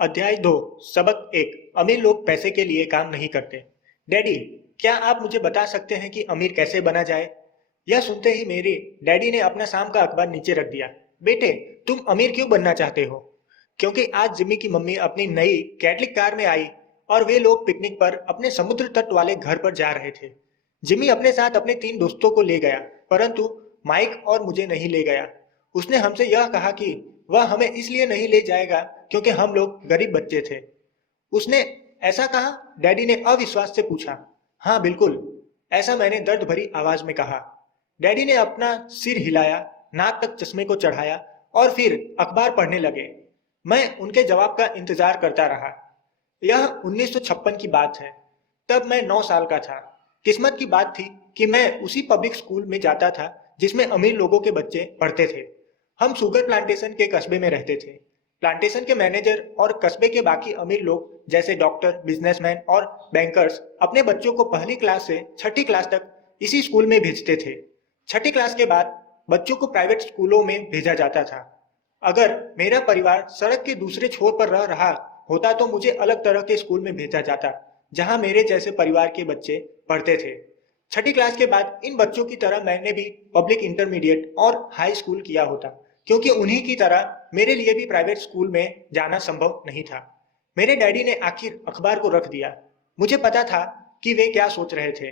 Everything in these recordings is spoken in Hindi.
अध्याय 2 सबक 1 अमीर लोग पैसे के लिए काम नहीं करते। डैडी, क्या आप मुझे बता सकते हैं कि अमीर कैसे बना जाए? यह सुनते ही मेरे डैडी ने अपना शाम का अखबार नीचे रख दिया। बेटे, तुम अमीर क्यों बनना चाहते हो? क्योंकि आज जिम्मी की मम्मी अपनी नई कैटलिक कार में आई और वे लोग पिकनिक पर अपने समुद्र तट वाले घर पर जा रहे थे। जिम्मी अपने साथ अपने 3 दोस्तों को ले गया, परंतु माइक और मुझे नहीं ले गया। उसने हमसे यह कहा कि वह हमें इसलिए नहीं ले जाएगा क्योंकि हम लोग गरीब बच्चे थे। उसने ऐसा कहा? डैडी ने अविश्वास से पूछा। हाँ बिल्कुल, ऐसा मैंने दर्द भरी आवाज में कहा। डैडी ने अपना सिर हिलाया, नाक तक चश्मे को चढ़ाया और फिर अखबार पढ़ने लगे। मैं उनके जवाब का इंतजार करता रहा। यह 1956 की बात है। तब मैं 9 साल का था। किस्मत की बात थी कि मैं उसी पब्लिक स्कूल में जाता था जिसमें अमीर लोगों के बच्चे पढ़ते थे। हम शुगर प्लांटेशन के कस्बे में रहते थे। प्लांटेशन के मैनेजर और कस्बे के बाकी अमीर लोग जैसे डॉक्टर, बिजनेसमैन और बैंकर्स अपने बच्चों को पहली क्लास से छठी क्लास तक इसी स्कूल में भेजते थे। छठी क्लास के बाद बच्चों को प्राइवेट स्कूलों में भेजा जाता था। अगर मेरा परिवार सड़क के दूसरे छोर पर रह रहा होता तो मुझे अलग तरह के स्कूल में भेजा जाता, जहां मेरे जैसे परिवार के बच्चे पढ़ते थे। छठी क्लास के बाद इन बच्चों की तरह मैंने भी पब्लिक इंटरमीडिएट और हाई स्कूल किया होता, क्योंकि उन्हीं की तरह मेरे लिए भी प्राइवेट स्कूल में जाना संभव नहीं था। मेरे डैडी ने आखिर अखबार को रख दिया। मुझे पता था कि वे क्या सोच रहे थे।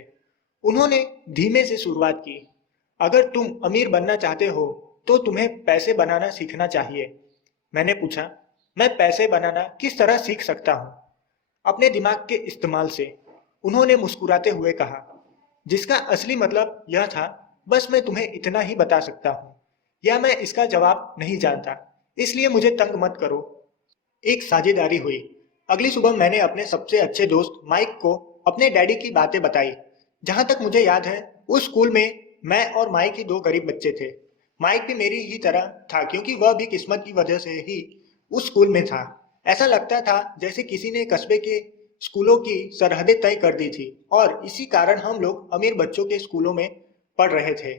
उन्होंने धीमे से शुरुआत की। अगर तुम अमीर बनना चाहते हो तो तुम्हें पैसे बनाना सीखना चाहिए। मैंने पूछा, मैं पैसे बनाना किस तरह सीख सकता हूँ? अपने दिमाग के इस्तेमाल से, उन्होंने मुस्कुराते हुए कहा, जिसका असली मतलब यह था, बस मैं तुम्हें इतना ही बता सकता हूँ, या मैं इसका जवाब नहीं जानता, इसलिए मुझे तंग मत करो। एक साझेदारी हुई। अगली सुबह मैंने अपने सबसे अच्छे दोस्त माइक को अपने डैडी की बातें बताई। जहां तक मुझे याद है, उस स्कूल में मैं और माइक ही 2 गरीब बच्चे थे। माइक भी मेरी ही तरह था, क्योंकि वह भी किस्मत की वजह से ही उस स्कूल में था। ऐसा लगता था जैसे किसी ने कस्बे के स्कूलों की सरहदें तय कर दी थी और इसी कारण हम लोग अमीर बच्चों के स्कूलों में पढ़ रहे थे।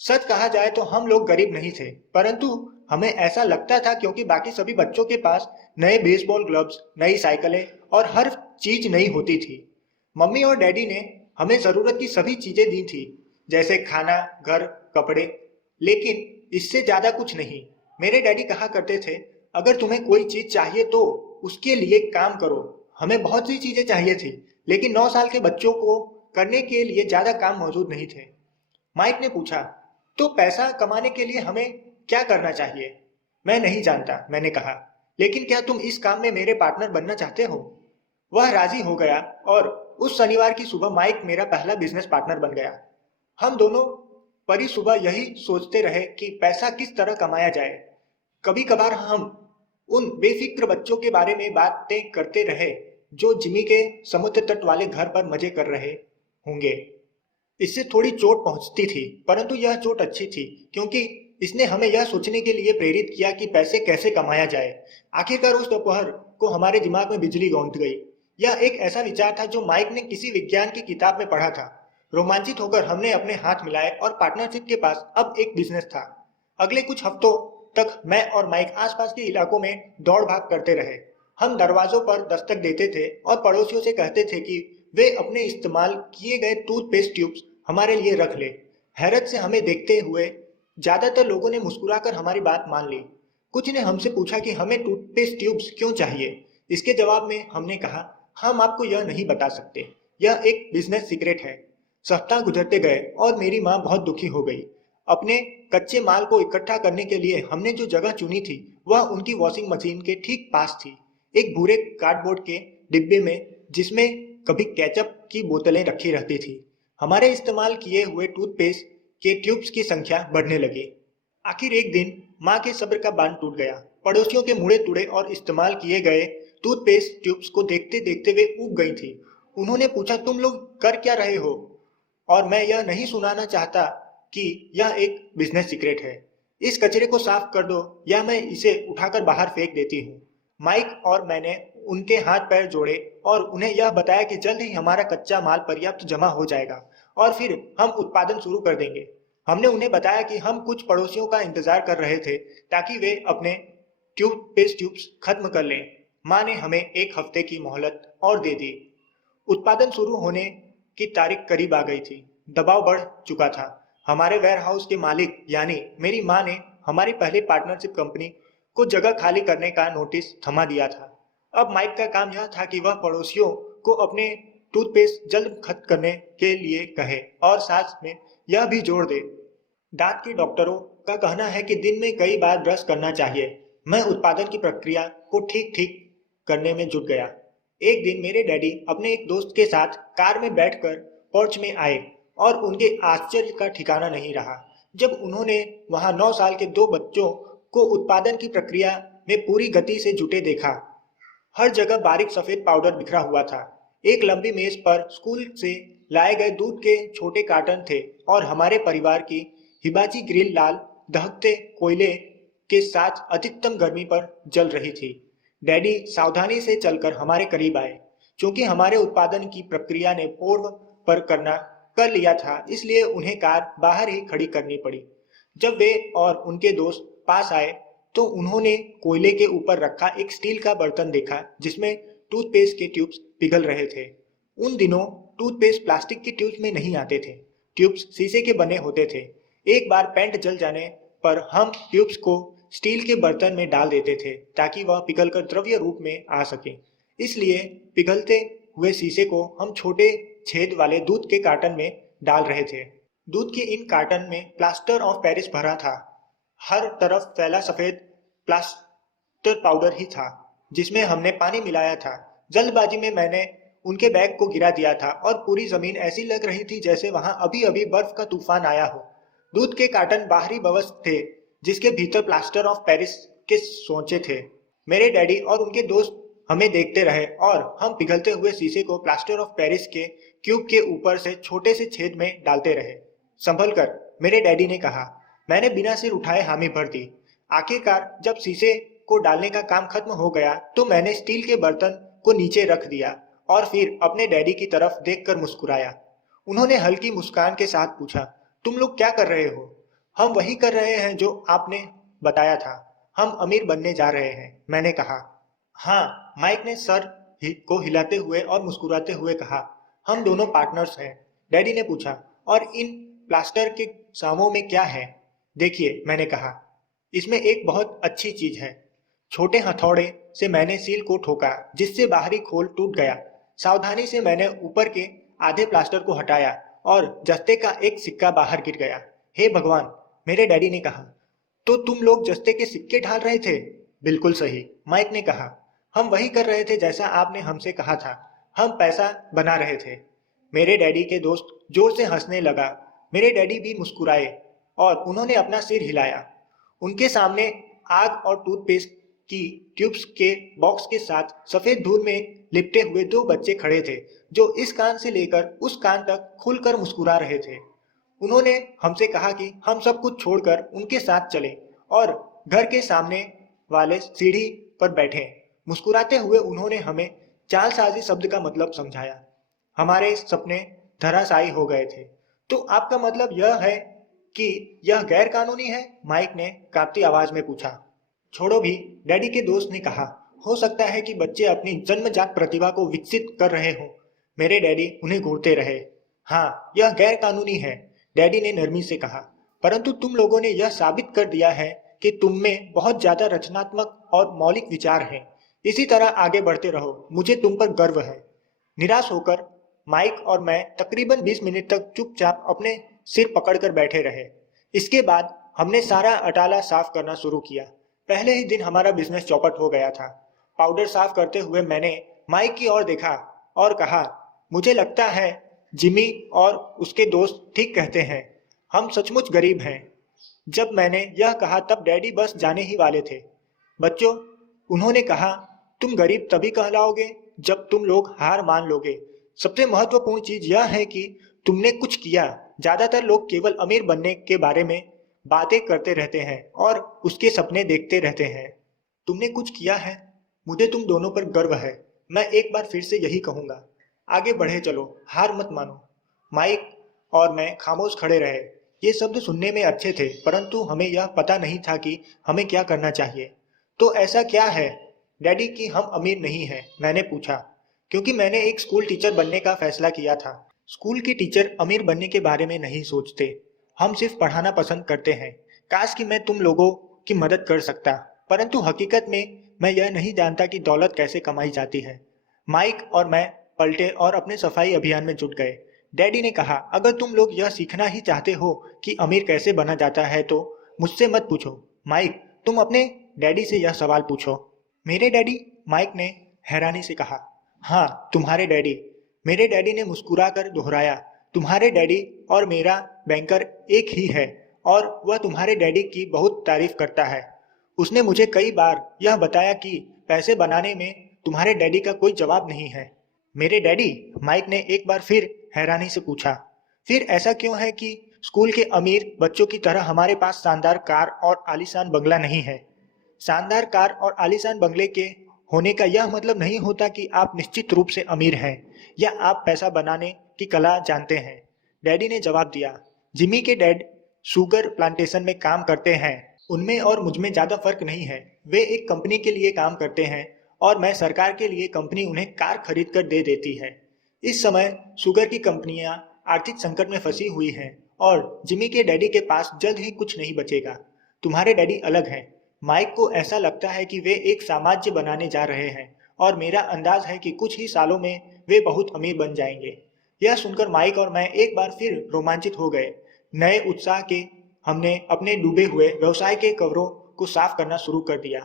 सच कहा जाए तो हम लोग गरीब नहीं थे, परंतु हमें ऐसा लगता था क्योंकि बाकी सभी बच्चों के पास नए बेसबॉल ग्लव्स, नई साइकिलें और हर चीज नई होती थी। मम्मी और डैडी ने हमें जरूरत की सभी चीजें दी थी, जैसे खाना, घर, कपड़े, लेकिन इससे ज्यादा कुछ नहीं। मेरे डैडी कहा करते थे, अगर तुम्हें कोई चीज चाहिए तो उसके लिए काम करो। हमें बहुत सी चीजें चाहिए थी, लेकिन 9 साल के बच्चों को करने के लिए ज्यादा काम मौजूद नहीं थे। माइक ने पूछा, तो पैसा कमाने के लिए हमें क्या करना चाहिए? मैं नहीं जानता, मैंने कहा, लेकिन क्या तुम इस काम में मेरे पार्टनर बनना चाहते हो? वह राजी हो गया और उस शनिवार की सुबह माइक मेरा पहला बिजनेस पार्टनर बन गया। हम दोनों परी सुबह यही सोचते रहे कि पैसा किस तरह कमाया जाए। कभी कभार हम उन बेफिक्र बच्चों के बारे में बातें करते रहे जो जिमी के समुद्र तट वाले घर पर मजे कर रहे होंगे। इससे थोड़ी चोट पहुंचती थी, परंतु यह चोट अच्छी थी, क्योंकि इसने हमें यह सोचने के लिए प्रेरित किया कि पैसे कैसे कमाया जाए। आखिरकार उस दोपहर को हमारे दिमाग में बिजली गौंद गई। यह एक ऐसा विचार था जो माइक ने किसी विज्ञान की किताब में पढ़ा था। रोमांचित होकर हमने अपने हाथ मिलाए और पार्टनरशिप के पास अब एक बिजनेस था। अगले कुछ हफ्तों तक मैं और माइक आसपास के इलाकों में दौड़ भाग करते रहे। हम दरवाजों पर दस्तक देते थे और पड़ोसियों से कहते थे कि वे अपने इस्तेमाल किए गए टूथपेस्ट ट्यूब्स हमारे लिए रख ले। हैरत से हमें देखते हुए ज्यादातर लोगों ने मुस्कुराकर हमारी बात मान ली। कुछ ने हमसे पूछा कि हमें टूथपेस्ट ट्यूब्स क्यों चाहिए। इसके जवाब में हमने कहा, हम आपको यह नहीं बता सकते, यह एक बिजनेस सीक्रेट है। सप्ताह गुजरते गए और मेरी माँ बहुत दुखी हो गई। अपने कच्चे माल को इकट्ठा करने के लिए हमने जो जगह चुनी थी वह उनकी वॉशिंग मशीन के ठीक पास थी, एक भूरे कार्डबोर्ड के डिब्बे में, जिसमें कभी केचप की बोतलें रखी रहती थी। हमारे इस्तेमाल किए हुए टूथपेस्ट के ट्यूब्स की संख्या बढ़ने लगी। आखिर एक दिन माँ के सब्र का बांध टूट गया। पड़ोसियों के मुड़े तुड़े और इस्तेमाल किए गए टूथपेस्ट ट्यूब्स को देखते देखते वे ऊब गई थी। उन्होंने पूछा, तुम लोग कर क्या रहे हो? और मैं यह नहीं सुनाना चाहता कि यह एक बिजनेस सीक्रेट है। इस कचरे को साफ कर दो या मैं इसे उठाकर बाहर फेंक देती हूँ। माइक और मैंने उनके हाथ पैर जोड़े और उन्हें यह बताया कि जल्द ही हमारा कच्चा माल पर्याप्त जमा हो जाएगा और फिर हम उत्पादन शुरू कर देंगे। हमने उन्हें बताया कि हम कुछ पड़ोसियों का इंतजार कर रहे थे ताकि वे अपने ट्यूबपेस्ट ट्यूब्स खत्म कर लें। माँ ने हमें एक हफ्ते की मोहलत और दे दी। उत्पादन शुरू होने की तारीख करीब आ गई थी। दबाव बढ़ चुका था। हमारे वेयरहाउस के मालिक यानी मेरी माँ ने हमारी पहली पार्टनरशिप कंपनी को जगह खाली करने का नोटिस थमा दिया था। अब माइक का काम यह था कि वह पड़ोसियों को अपने टूथपेस्ट जल्द खत्म करने के लिए कहे और साथ में यह भी जोड़ दे, दांत के डॉक्टरों का कहना है कि दिन में कई बार ब्रश करना चाहिए। मैं उत्पादन की प्रक्रिया को ठीक ठीक करने में जुट गया। एक दिन मेरे डैडी अपने एक दोस्त के साथ कार में बैठकर पोर्च में आए और उनके आश्चर्य का ठिकाना नहीं रहा जब उन्होंने वहां 9 साल के दो बच्चों को उत्पादन की प्रक्रिया में पूरी गति से जुटे देखा। हर जगह बारीक सफेद पाउडर बिखरा हुआ था। एक लंबी मेज पर स्कूल से लाए गए दूध के छोटे कार्टन थे और हमारे परिवार की हिबाची ग्रिल लाल दहकते कोयले के साथ अधिकतम गर्मी पर जल रही थी। डैडी सावधानी से चलकर हमारे करीब आए। क्योंकि हमारे उत्पादन की प्रक्रिया ने पूर्व पर करना कर लिया था, इसलिए उन्हें कार बाहर ही खड़ी करनी पड़ी। जब वे और उनके दोस्त पास आए तो उन्होंने कोयले के ऊपर रखा एक स्टील का बर्तन देखा जिसमें टूथपेस्ट के ट्यूब्स पिघल रहे थे। उन दिनों टूथपेस्ट प्लास्टिक की ट्यूब्स में नहीं आते थे। ट्यूब्स शीशे के बने होते थे। एक बार पेंट जल जाने पर हम ट्यूब्स को स्टील के बर्तन में डाल देते थे ताकि वह पिघलकर द्रव्य रूप में आ सके। इसलिए पिघलते हुए शीशे को हम छोटे छेद वाले दूध के कार्टन में डाल रहे थे। दूध के इन कार्टन में प्लास्टर ऑफ पेरिस भरा था। हर तरफ फैला सफेद प्लास्टर पाउडर ही था जिसमें हमने पानी मिलाया था। जल्दबाजी में मैंने उनके बैग को गिरा दिया था और पूरी जमीन ऐसी लग रही थी जैसे वहां अभी अभी बर्फ का तूफान आया हो। दूध के कार्टन बाहरी बवस थे जिसके भीतर प्लास्टर ऑफ पेरिस के सोचे थे। मेरे डैडी और उनके दोस्त हमें देखते रहे और हम पिघलते हुए शीशे को प्लास्टर ऑफ पेरिस के क्यूब के ऊपर से छोटे से छेद में डालते रहे। संभल कर, मेरे डैडी ने कहा। मैंने बिना सिर उठाए हामी भर दी। आखिरकार जब शीशे को डालने का काम खत्म हो गया तो मैंने स्टील के बर्तन को नीचे रख दिया और फिर अपने डैडी की तरफ देखकर मुस्कुराया। उन्होंने हल्की मुस्कान के साथ पूछा, तुम लोग क्या कर रहे हो? हम वही कर रहे हैं जो आपने बताया था। हम अमीर बनने जा रहे हैं, मैंने कहा। हाँ, माइक ने सर को हिलाते हुए और मुस्कुराते हुए कहा। हम दोनों पार्टनर्स हैं। डैडी ने पूछा, और इन प्लास्टर के सामों में क्या है? देखिए, मैंने कहा, इसमें एक बहुत अच्छी चीज है। छोटे हथौड़े से मैंने सील को ठोका जिससे बाहरी खोल टूट गया। सावधानी से मैंने ऊपर के आधे प्लास्टर को हटाया और जस्ते का एक सिक्का बाहर गिर गया। हे भगवान, मेरे डैडी ने कहा। तो तुम लोग जस्ते के सिक्के ढाल रहे थे? बिल्कुल सही, माइक ने कहा। हम वही कर रहे थे जैसा आपने हमसे कहा था। हम पैसा बना रहे थे। मेरे डैडी के दोस्त जोर से हंसने लगा। मेरे डैडी भी मुस्कुराए और उन्होंने अपना सिर हिलाया। उनके सामने आग और टूथपेस्ट की ट्यूब्स के बॉक्स के साथ सफेद धूल में लिपटे हुए दो बच्चे खड़े थे जो इस कान से लेकर उस कान तक खुलकर मुस्कुरा रहे थे। उन्होंने हमसे कहा कि हम सब कुछ छोड़कर उनके साथ चलें और घर के सामने वाले सीढ़ी पर बैठे। मुस्कुराते हुए उन्होंने हमें जालसाजी शब्द का मतलब समझाया। हमारे सपने धराशायी हो गए थे। तो आपका मतलब यह है कि यह गैर कानूनी है? माइक ने कांपती आवाज में पूछा। छोड़ो भी, डैडी के दोस्त ने कहा। हो सकता है कि बच्चे अपनी जन्मजात प्रतिभा को विकसित कर रहे हो। मेरे डैडी उन्हें घूरते रहे। हाँ, यह गैर कानूनी है, डैडी ने नरमी से कहा। परंतु तुम लोगों ने यह साबित कर दिया है कि तुम में बहुत ज्यादा रचनात्मक और मौलिक विचार हैं। इसी तरह आगे बढ़ते रहो, मुझे तुम पर गर्व है। निराश होकर माइक और मैं तकरीबन 20 मिनट तक चुपचाप अपने सिर पकड़कर बैठे रहे। इसके बाद हमने सारा अटाला साफ करना शुरू किया। पहले ही दिन हमारा बिजनेस चौपट हो गया था। पाउडर साफ करते हुए मैंने माइक की ओर देखा और कहा, मुझे लगता है जिमी और उसके दोस्त ठीक कहते हैं। हम सचमुच गरीब हैं। जब मैंने यह कहा तब डैडी बस जाने ही वाले थे। बच्चों, उन्होंने कहा, तुम गरीब तभी कहलाओगे जब तुम लोग हार मान लोगे। सबसे महत्वपूर्ण चीज यह है कि तुमने कुछ किया। ज्यादातर लोग केवल अमीर बनने के बारे में बातें करते रहते हैं और उसके सपने देखते रहते हैं। तुमने कुछ किया है। मुझे तुम दोनों पर गर्व है। मैं एक बार फिर से यही कहूंगा। आगे बढ़े चलो, हार मत मानो। माइक और मैं खामोश खड़े रहे। ये शब्द सुनने में अच्छे थे परंतु हमें यह पता नहीं था कि हमें क्या करना चाहिए। तो ऐसा क्या है? डैडी कि हम अमीर नहीं हैं, मैंने पूछा, क्योंकि मैंने एक स्कूल टीचर बनने का फैसला किया था। स्कूल के टीचर अमीर बनने के बारे में नहीं सोचते, हम सिर्फ पढ़ाना पसंद करते हैं। काश कि मैं तुम लोगों की मदद कर सकता, परंतु हकीकत में मैं यह नहीं जानता कि दौलत कैसे कमाई जाती है। माइक और मैं पलटे और अपने सफाई अभियान में जुट गए। डैडी ने कहा, अगर तुम लोग यह सीखना ही चाहते हो कि अमीर कैसे बना जाता है तो मुझसे मत पूछो। माइक, तुम अपने डैडी से यह सवाल पूछो। मेरे डैडी? माइक ने हैरानी से कहा। हाँ, तुम्हारे डैडी। मेरे डैडी ने मुस्कुराकर दोहराया, तुम्हारे डैडी और मेरा बैंकर एक ही है और वह तुम्हारे डैडी की बहुत तारीफ करता है। उसने मुझे कई बार यह बताया कि पैसे बनाने में तुम्हारे डैडी का कोई जवाब नहीं है। मेरे डैडी? माइक ने एक बार फिर हैरानी से पूछा। फिर ऐसा क्यों है कि स्कूल के अमीर बच्चों की तरह हमारे पास शानदार कार और आलीशान बंगला नहीं है? शानदार कार और आलीशान बंगले के होने का यह मतलब नहीं होता कि आप निश्चित रूप से अमीर हैं या आप पैसा बनाने की कला जानते हैं। डैडी ने जवाब दिया, जिमी के डैड शुगर प्लांटेशन में काम करते हैं। उनमें और मुझमें ज़्यादा फर्क नहीं है। वे एक कंपनी के लिए काम करते हैं और मैं सरकार के लिए कंपनी उन्हें कार खरीद कर दे देती है। इस समय शुगर की कंपनियां आर्थिक संकट में फंसी हुई हैं और जिमी के डैडी के पास जल्द ही कुछ नहीं बचेगा। तुम्हारे डैडी अलग हैं। माइक को ऐसा लगता है कि वे एक साम्राज्य बनाने जा रहे हैं और मेरा अंदाज है कि कुछ ही सालों में वे बहुत अमीर बन जाएंगे। यह सुनकर माइक और मैं एक बार फिर रोमांचित हो गए। नए उत्साह के हमने अपने डूबे हुए व्यवसाय के कवरों को साफ करना शुरू कर दिया।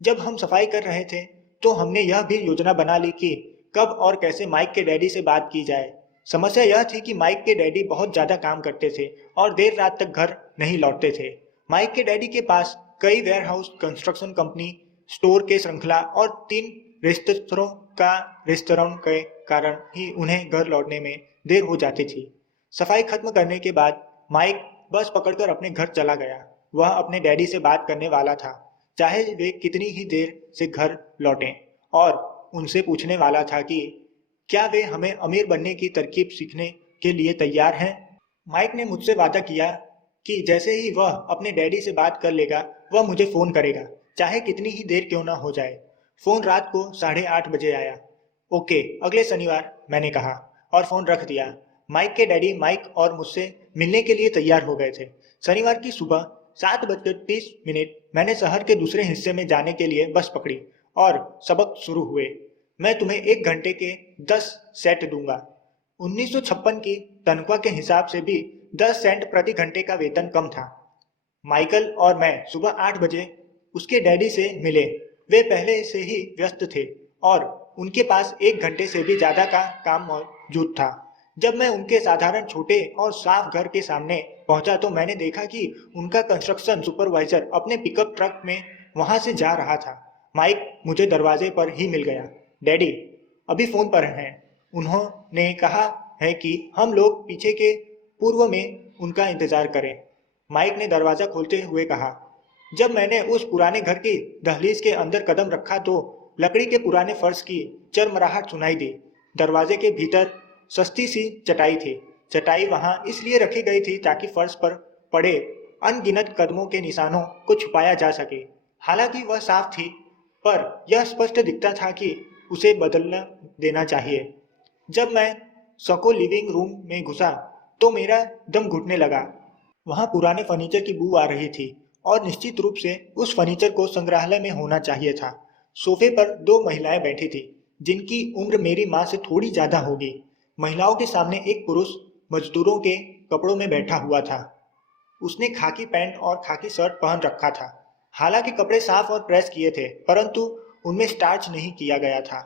जब हम सफाई कर रहे थे तो हमने यह भी योजना बना ली कि कब और कैसे माइक के डैडी से बात की जाए। समस्या यह थी कि माइक के डैडी बहुत ज़्यादा काम करते थे और देर रात तक घर नहीं लौटते थे। माइक के डैडी के पास कई वेयरहाउस, कंस्ट्रक्शन कंपनी, स्टोर के श्रृंखला और 3 रेस्तरां के कारण ही उन्हें घर लौटने में देर हो जाती थी। सफाई खत्म करने के बाद माइक बस पकड़कर अपने घर चला गया। वह अपने डैडी से बात करने वाला था, चाहे वे कितनी ही देर से घर लौटें, और उनसे पूछने वाला था कि क्या वे हमें अमीर बनने की तरकीब सीखने के लिए तैयार हैं। माइक ने मुझसे वादा किया कि जैसे ही वह अपने डैडी से बात कर लेगा वह मुझे फ़ोन करेगा, चाहे कितनी ही देर क्यों ना हो जाए। फ़ोन रात को 8:30 बजे आया। ओके, अगले शनिवार, मैंने कहा और फ़ोन रख दिया। माइक के डैडी माइक और मुझसे मिलने के लिए तैयार हो गए थे। शनिवार की सुबह 7:30 मैंने शहर के दूसरे हिस्से में जाने के लिए बस पकड़ी और सबक शुरू हुए। मैं तुम्हें 1 घंटे के 10 सेंट दूंगा। 1956 की तनख्वाह के हिसाब से भी 10 सेंट प्रति घंटे का वेतन कम था। माइकल और मैं सुबह 8 बजे उसके डैडी से मिले। वे पहले से ही व्यस्त थे और उनके पास 1 घंटे से भी ज़्यादा का काम मौजूद था। जब मैं उनके साधारण छोटे और साफ घर के सामने पहुंचा तो मैंने देखा कि उनका कंस्ट्रक्शन सुपरवाइजर अपने पिकअप ट्रक में वहां से जा रहा था। माइक मुझे दरवाजे पर ही मिल गया। डैडी अभी फ़ोन पर हैं। उन्होंने कहा है कि हम लोग पीछे के पूर्व में उनका इंतज़ार करें। माइक ने दरवाज़ा खोलते हुए कहा। जब मैंने उस पुराने घर की दहलीज के अंदर कदम रखा तो लकड़ी के पुराने फर्श की चरमराहट सुनाई दी। दरवाजे के भीतर सस्ती सी चटाई थी। चटाई वहां इसलिए रखी गई थी ताकि फर्श पर पड़े अनगिनत कदमों के निशानों को छुपाया जा सके। हालांकि वह साफ थी, पर यह स्पष्ट दिखता था कि उसे बदल देना चाहिए। जब मैं सको लिविंग रूम में घुसा तो मेरा दम घुटने लगा। वहां पुराने फर्नीचर की बू आ रही थी और निश्चित रूप से उस फर्नीचर को संग्रहालय में होना चाहिए था। सोफे पर 2 महिलाएं बैठी थी जिनकी उम्र मेरी माँ से थोड़ी ज्यादा होगी। महिलाओं के सामने एक पुरुष मजदूरों के कपड़ों में बैठा हुआ था। उसने खाकी पैंट और खाकी शर्ट पहन रखा था। हालांकि कपड़े साफ और प्रेस किए थे, परंतु उनमें स्टार्च नहीं किया गया था।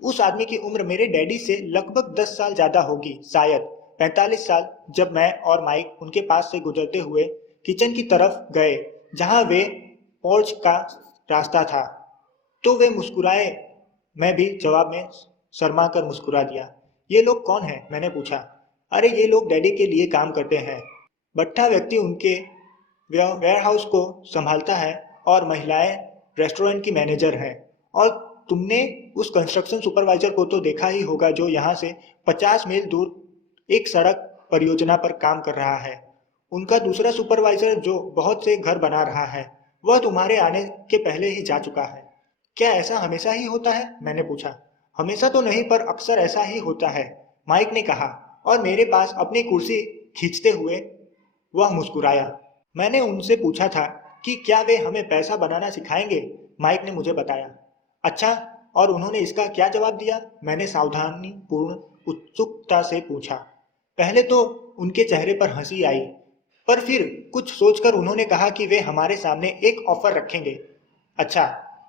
उस आदमी की उम्र मेरे डैडी से लगभग 10 साल ज्यादा होगी, शायद 45 साल। जब मैं और माइक उनके पास से गुजरते हुए किचन की तरफ गए जहां वे पोर्च का रास्ता था तो वे मुस्कुराए। मैं भी जवाब में शर्मा कर मुस्कुरा दिया। ये लोग कौन हैं? मैंने पूछा। अरे ये लोग डैडी के लिए काम करते हैं। बट्टा व्यक्ति उनके वेयरहाउस को संभालता है और महिलाएं रेस्टोरेंट की मैनेजर हैं। और तुमने उस कंस्ट्रक्शन सुपरवाइजर को तो देखा ही होगा जो यहाँ से 50 मील दूर एक सड़क परियोजना पर काम कर रहा है। उनका दूसरा सुपरवाइजर जो बहुत से घर बना रहा है, वह तुम्हारे आने के पहले ही जा चुका है। क्या ऐसा हमेशा ही होता है? मैंने पूछा। हमेशा तो नहीं, पर अक्सर ऐसा ही होता है, माइक ने कहा, और मेरे पास अपनी कुर्सी खींचते हुए वह मुस्कुराया। मैंने उनसे पूछा था कि क्या वे हमें पैसा बनाना सिखाएंगे। माइक ने मुझे बताया। अच्छा, और उन्होंने इसका क्या जवाब दिया? मैंने सावधानीपूर्ण उत्सुकता से पूछा। पहले तो उनके चेहरे पर हंसी आई, पर फिर कुछ सोचकर उन्होंने कहा कि वे हमारे सामने एक ऑफर रखेंगे। अच्छा,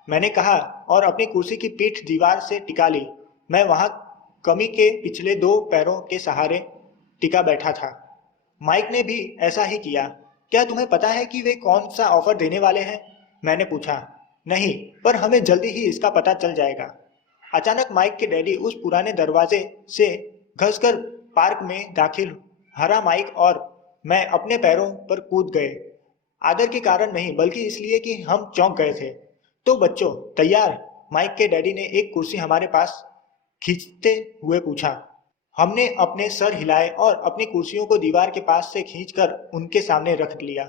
मैंने कहा, और अपनी कुर्सी की पीठ दीवार से टिका ली। मैं वहां कमी के पिछले दो पैरों के सहारे टिका बैठा था। माइक ने भी ऐसा ही किया। क्या तुम्हें पता है कि वे कौन सा ऑफर देने वाले हैं? मैंने पूछा। नहीं, पर हमें जल्दी ही इसका पता चल जाएगा। अचानक माइक के डैडी उस पुराने दरवाजे से घसकर पार्क में दाखिल। हरा माइक और मैं अपने पैरों पर कूद गए। आदर के कारण नहीं, बल्कि इसलिए कि हम चौंक गए थे। तो बच्चों, तैयार? माइक के डैडी ने एक कुर्सी हमारे पास खींचते हुए पूछा। हमने अपने सर हिलाए और अपनी कुर्सियों को दीवार के पास से खींचकर उनके सामने रख लिया।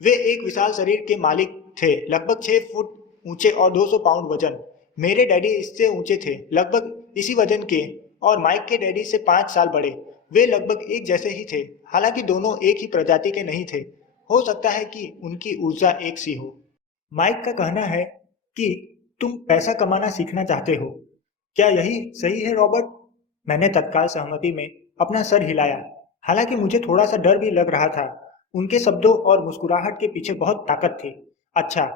वे एक विशाल शरीर के मालिक थे, लगभग 6 फुट ऊंचे और 200 पाउंड वजन। मेरे डैडी इससे ऊंचे थे, लगभग इसी वजन के, और माइक के डैडी से 5 साल बड़े। वे लगभग एक जैसे ही थे, हालांकि दोनों एक ही प्रजाति के नहीं थे। हो सकता है कि उनकी ऊर्जा एक सी हो। माइक का कहना है कि तुम पैसा कमाना सीखना चाहते हो। क्या यही सही है, रॉबर्ट? मैंने तत्काल सहमति में अपना सर हिलाया, हालांकि मुझे थोड़ा सा डर भी लग रहा था। उनके शब्दों और मुस्कुराहट के पीछे बहुत ताकत थी। अच्छा,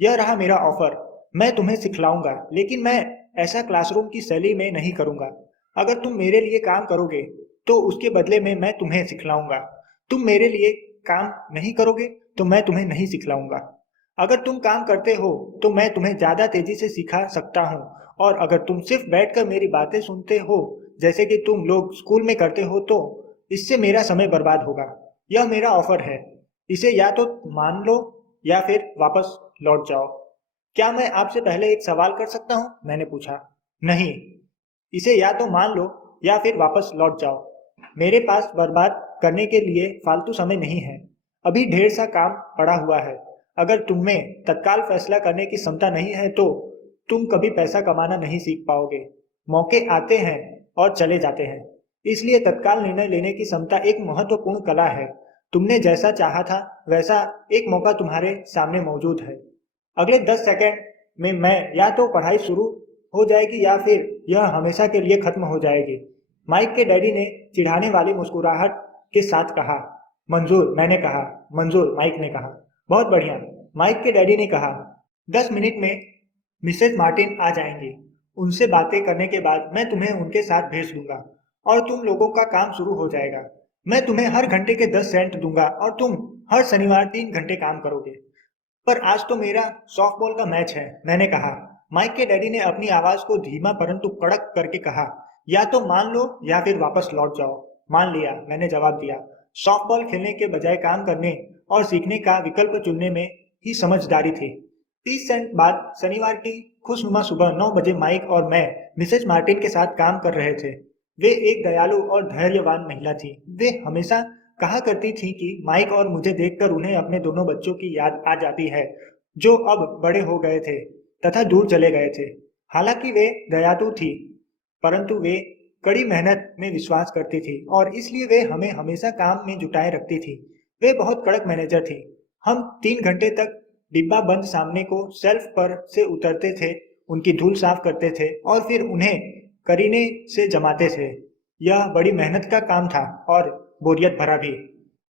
यह रहा मेरा ऑफर। मैं तुम्हें सिखलाऊंगा, लेकिन मैं ऐसा क्लासरूम की शैली में नहीं करूंगा। अगर तुम मेरे लिए काम करोगे तो उसके बदले में मैं तुम्हें सिखलाऊंगा। तुम मेरे लिए काम नहीं करोगे तो मैं तुम्हें नहीं सिखलाऊंगा। अगर तुम काम करते हो तो मैं तुम्हें ज्यादा तेजी से सिखा सकता हूँ, और अगर तुम सिर्फ बैठकर मेरी बातें सुनते हो जैसे कि तुम लोग स्कूल में करते हो तो इससे मेरा समय बर्बाद होगा। यह मेरा ऑफर है। इसे या तो मान लो या फिर वापस लौट जाओ। क्या मैं आपसे पहले एक सवाल कर सकता हूँ? मैंने पूछा। नहीं, इसे या तो मान लो या फिर वापस लौट जाओ। मेरे पास बर्बाद करने के लिए फालतू समय नहीं है। अभी ढेर सा काम पड़ा हुआ है। अगर तुम्हें तत्काल फैसला करने की क्षमता नहीं है तो तुम कभी पैसा कमाना नहीं सीख पाओगे। मौके आते हैं और चले जाते हैं, इसलिए तत्काल निर्णय लेने की क्षमता एक महत्वपूर्ण कला है। तुमने जैसा चाहा था वैसा एक मौका तुम्हारे सामने मौजूद है। अगले 10 सेकंड में मैं या तो पढ़ाई शुरू हो जाएगी या फिर यह हमेशा के लिए खत्म हो जाएगी। माइक के डैडी ने चिढ़ाने वाली मुस्कुराहट के साथ कहा। मंजूर, मैंने कहा। मंजूर, माइक ने कहा। बहुत बढ़िया, माइक के डैडी ने कहा। 10 मिनट में मिसेज मार्टिन आ जाएंगी। उनसे बातें करने के बाद मैं तुम्हें उनके साथ भेज दूंगा और तुम लोगों का काम शुरू हो जाएगा। मैं तुम्हें हर घंटे के 10 सेंट दूंगा और तुम हर शनिवार 3 घंटे काम करोगे। पर आज तो मेरा सॉफ्टबॉल का मैच है, मैंने कहा। माइक के डैडी ने अपनी आवाज को धीमा परंतु कड़क करके कहा। या तो मान लो या फिर वापस लौट जाओ। मान लिया, मैंने जवाब दिया। सॉफ्टबॉल खेलने के बजाय काम करने और सीखने का विकल्प चुनने में ही समझदारी थी। 30 सेंट बाद शनिवार की खुशनुमा सुबह 9 बजे माइक और मैं मिसेज मार्टिन के साथ काम कर रहे थे। वे एक दयालु और धैर्यवान महिला थी। वे हमेशा कहा करती थी कि माइक और मुझे देखकर उन्हें अपने दोनों बच्चों की याद आ जाती है, जो अब बड़े हो गए थे तथा दूर चले गए थे। हालांकि वे दयालु थी, परंतु वे कड़ी मेहनत में विश्वास करती थी और इसलिए वे हमें हमेशा काम में जुटाए रखती थी। वे बहुत कड़क मैनेजर थी। हम 3 घंटे तक डिब्बा बंद सामने को शेल्फ पर से उतरते थे, उनकी धूल साफ करते थे और फिर उन्हें करीने से जमाते थे। यह बड़ी मेहनत का काम था और बोरियत भरा भी।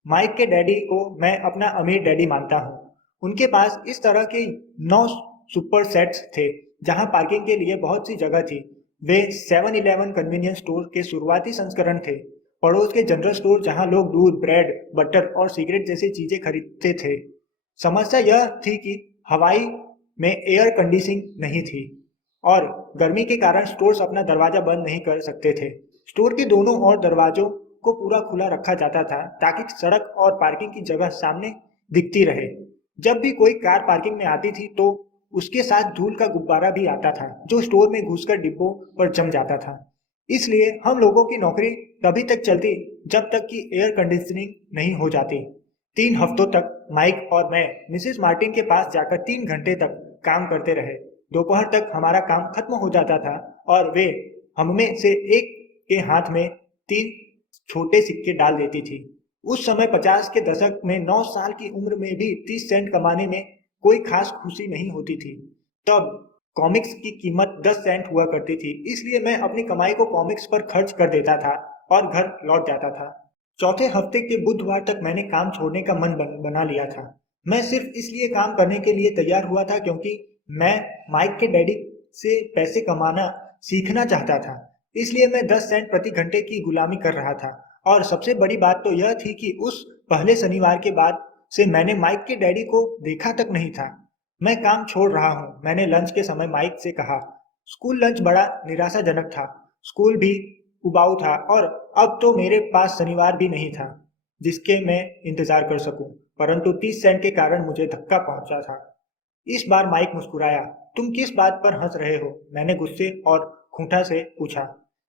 माइक के डैडी को मैं अपना अमीर डैडी मानता हूँ। उनके पास इस तरह के 9 सुपर सेट्स थे जहाँ पार्किंग के लिए बहुत सी जगह थी। वे 7-Eleven कन्वीनियंस स्टोर के शुरुआती संस्करण थे, पड़ोस के जनरल स्टोर जहाँ लोग दूध, ब्रेड, बटर और सिगरेट जैसी चीजें खरीदते थे। समस्या यह थी कि हवाई में एयर कंडीशनिंग नहीं थी और गर्मी के कारण स्टोर्स अपना दरवाजा बंद नहीं कर सकते थे। स्टोर के दोनों ओर दरवाजों को पूरा खुला रखा जाता था ताकि सड़क और पार्किंग की जगह सामने दिखती रहे। जब भी कोई कार पार्किंग में आती थी तो उसके साथ धूल का गुब्बारा भी आता था जो स्टोर में घुसकर डिब्बों पर जम जाता था। इसलिए हम लोगों की नौकरी तभी तक चलती जब तक कि एयर कंडीशनिंग नहीं हो जाती। 3 हफ्तों तक माइक और मैं मिसेस मार्टिन के पास जाकर 3 घंटे तक काम करते रहे। दोपहर तक हमारा काम खत्म हो जाता था और वे हममें से एक के हाथ में 3 छोटे सिक्के डाल देती थी। उस समय 50 के दशक में 9 साल की उम्र में भी 30 सेंट कमाने में कोई खास खुशी नहीं होती थी। तब कॉमिक्स की कीमत 10 सेंट हुआ करती थी, इसलिए मैं अपनी कमाई को कॉमिक्स पर खर्च कर देता था और घर लौट जाता था। चौथे हफ्ते के बुधवार तक मैंने काम छोड़ने का मन बना लिया था। मैं सिर्फ इसलिए काम करने के लिए तैयार हुआ था क्योंकि मैं माइक के डैडी से पैसे कमाना सीखना चाहता था। इसलिए मैं 10 सेंट प्रति घंटे की गुलामी कर रहा था। और सबसे बड़ी बात तो यह थी कि उस पहले शनिवार के बाद से मैंने माइक के डैडी को देखा तक नहीं था। मैं काम छोड़ रहा हूँ, मैंने लंच के समय माइक से कहा। स्कूल लंच बड़ा निराशाजनक था। स्कूल भी उबाऊ था और अब तो मेरे पास शनिवार भी नहीं था जिसके मैं इंतजार कर सकूं। परंतु 30 सेंट के कारण मुझे धक्का पहुंचा था। इस बार माइक मुस्कुराया। तुम किस बात पर हंस रहे हो? मैंने गुस्से और खूंटा से पूछा।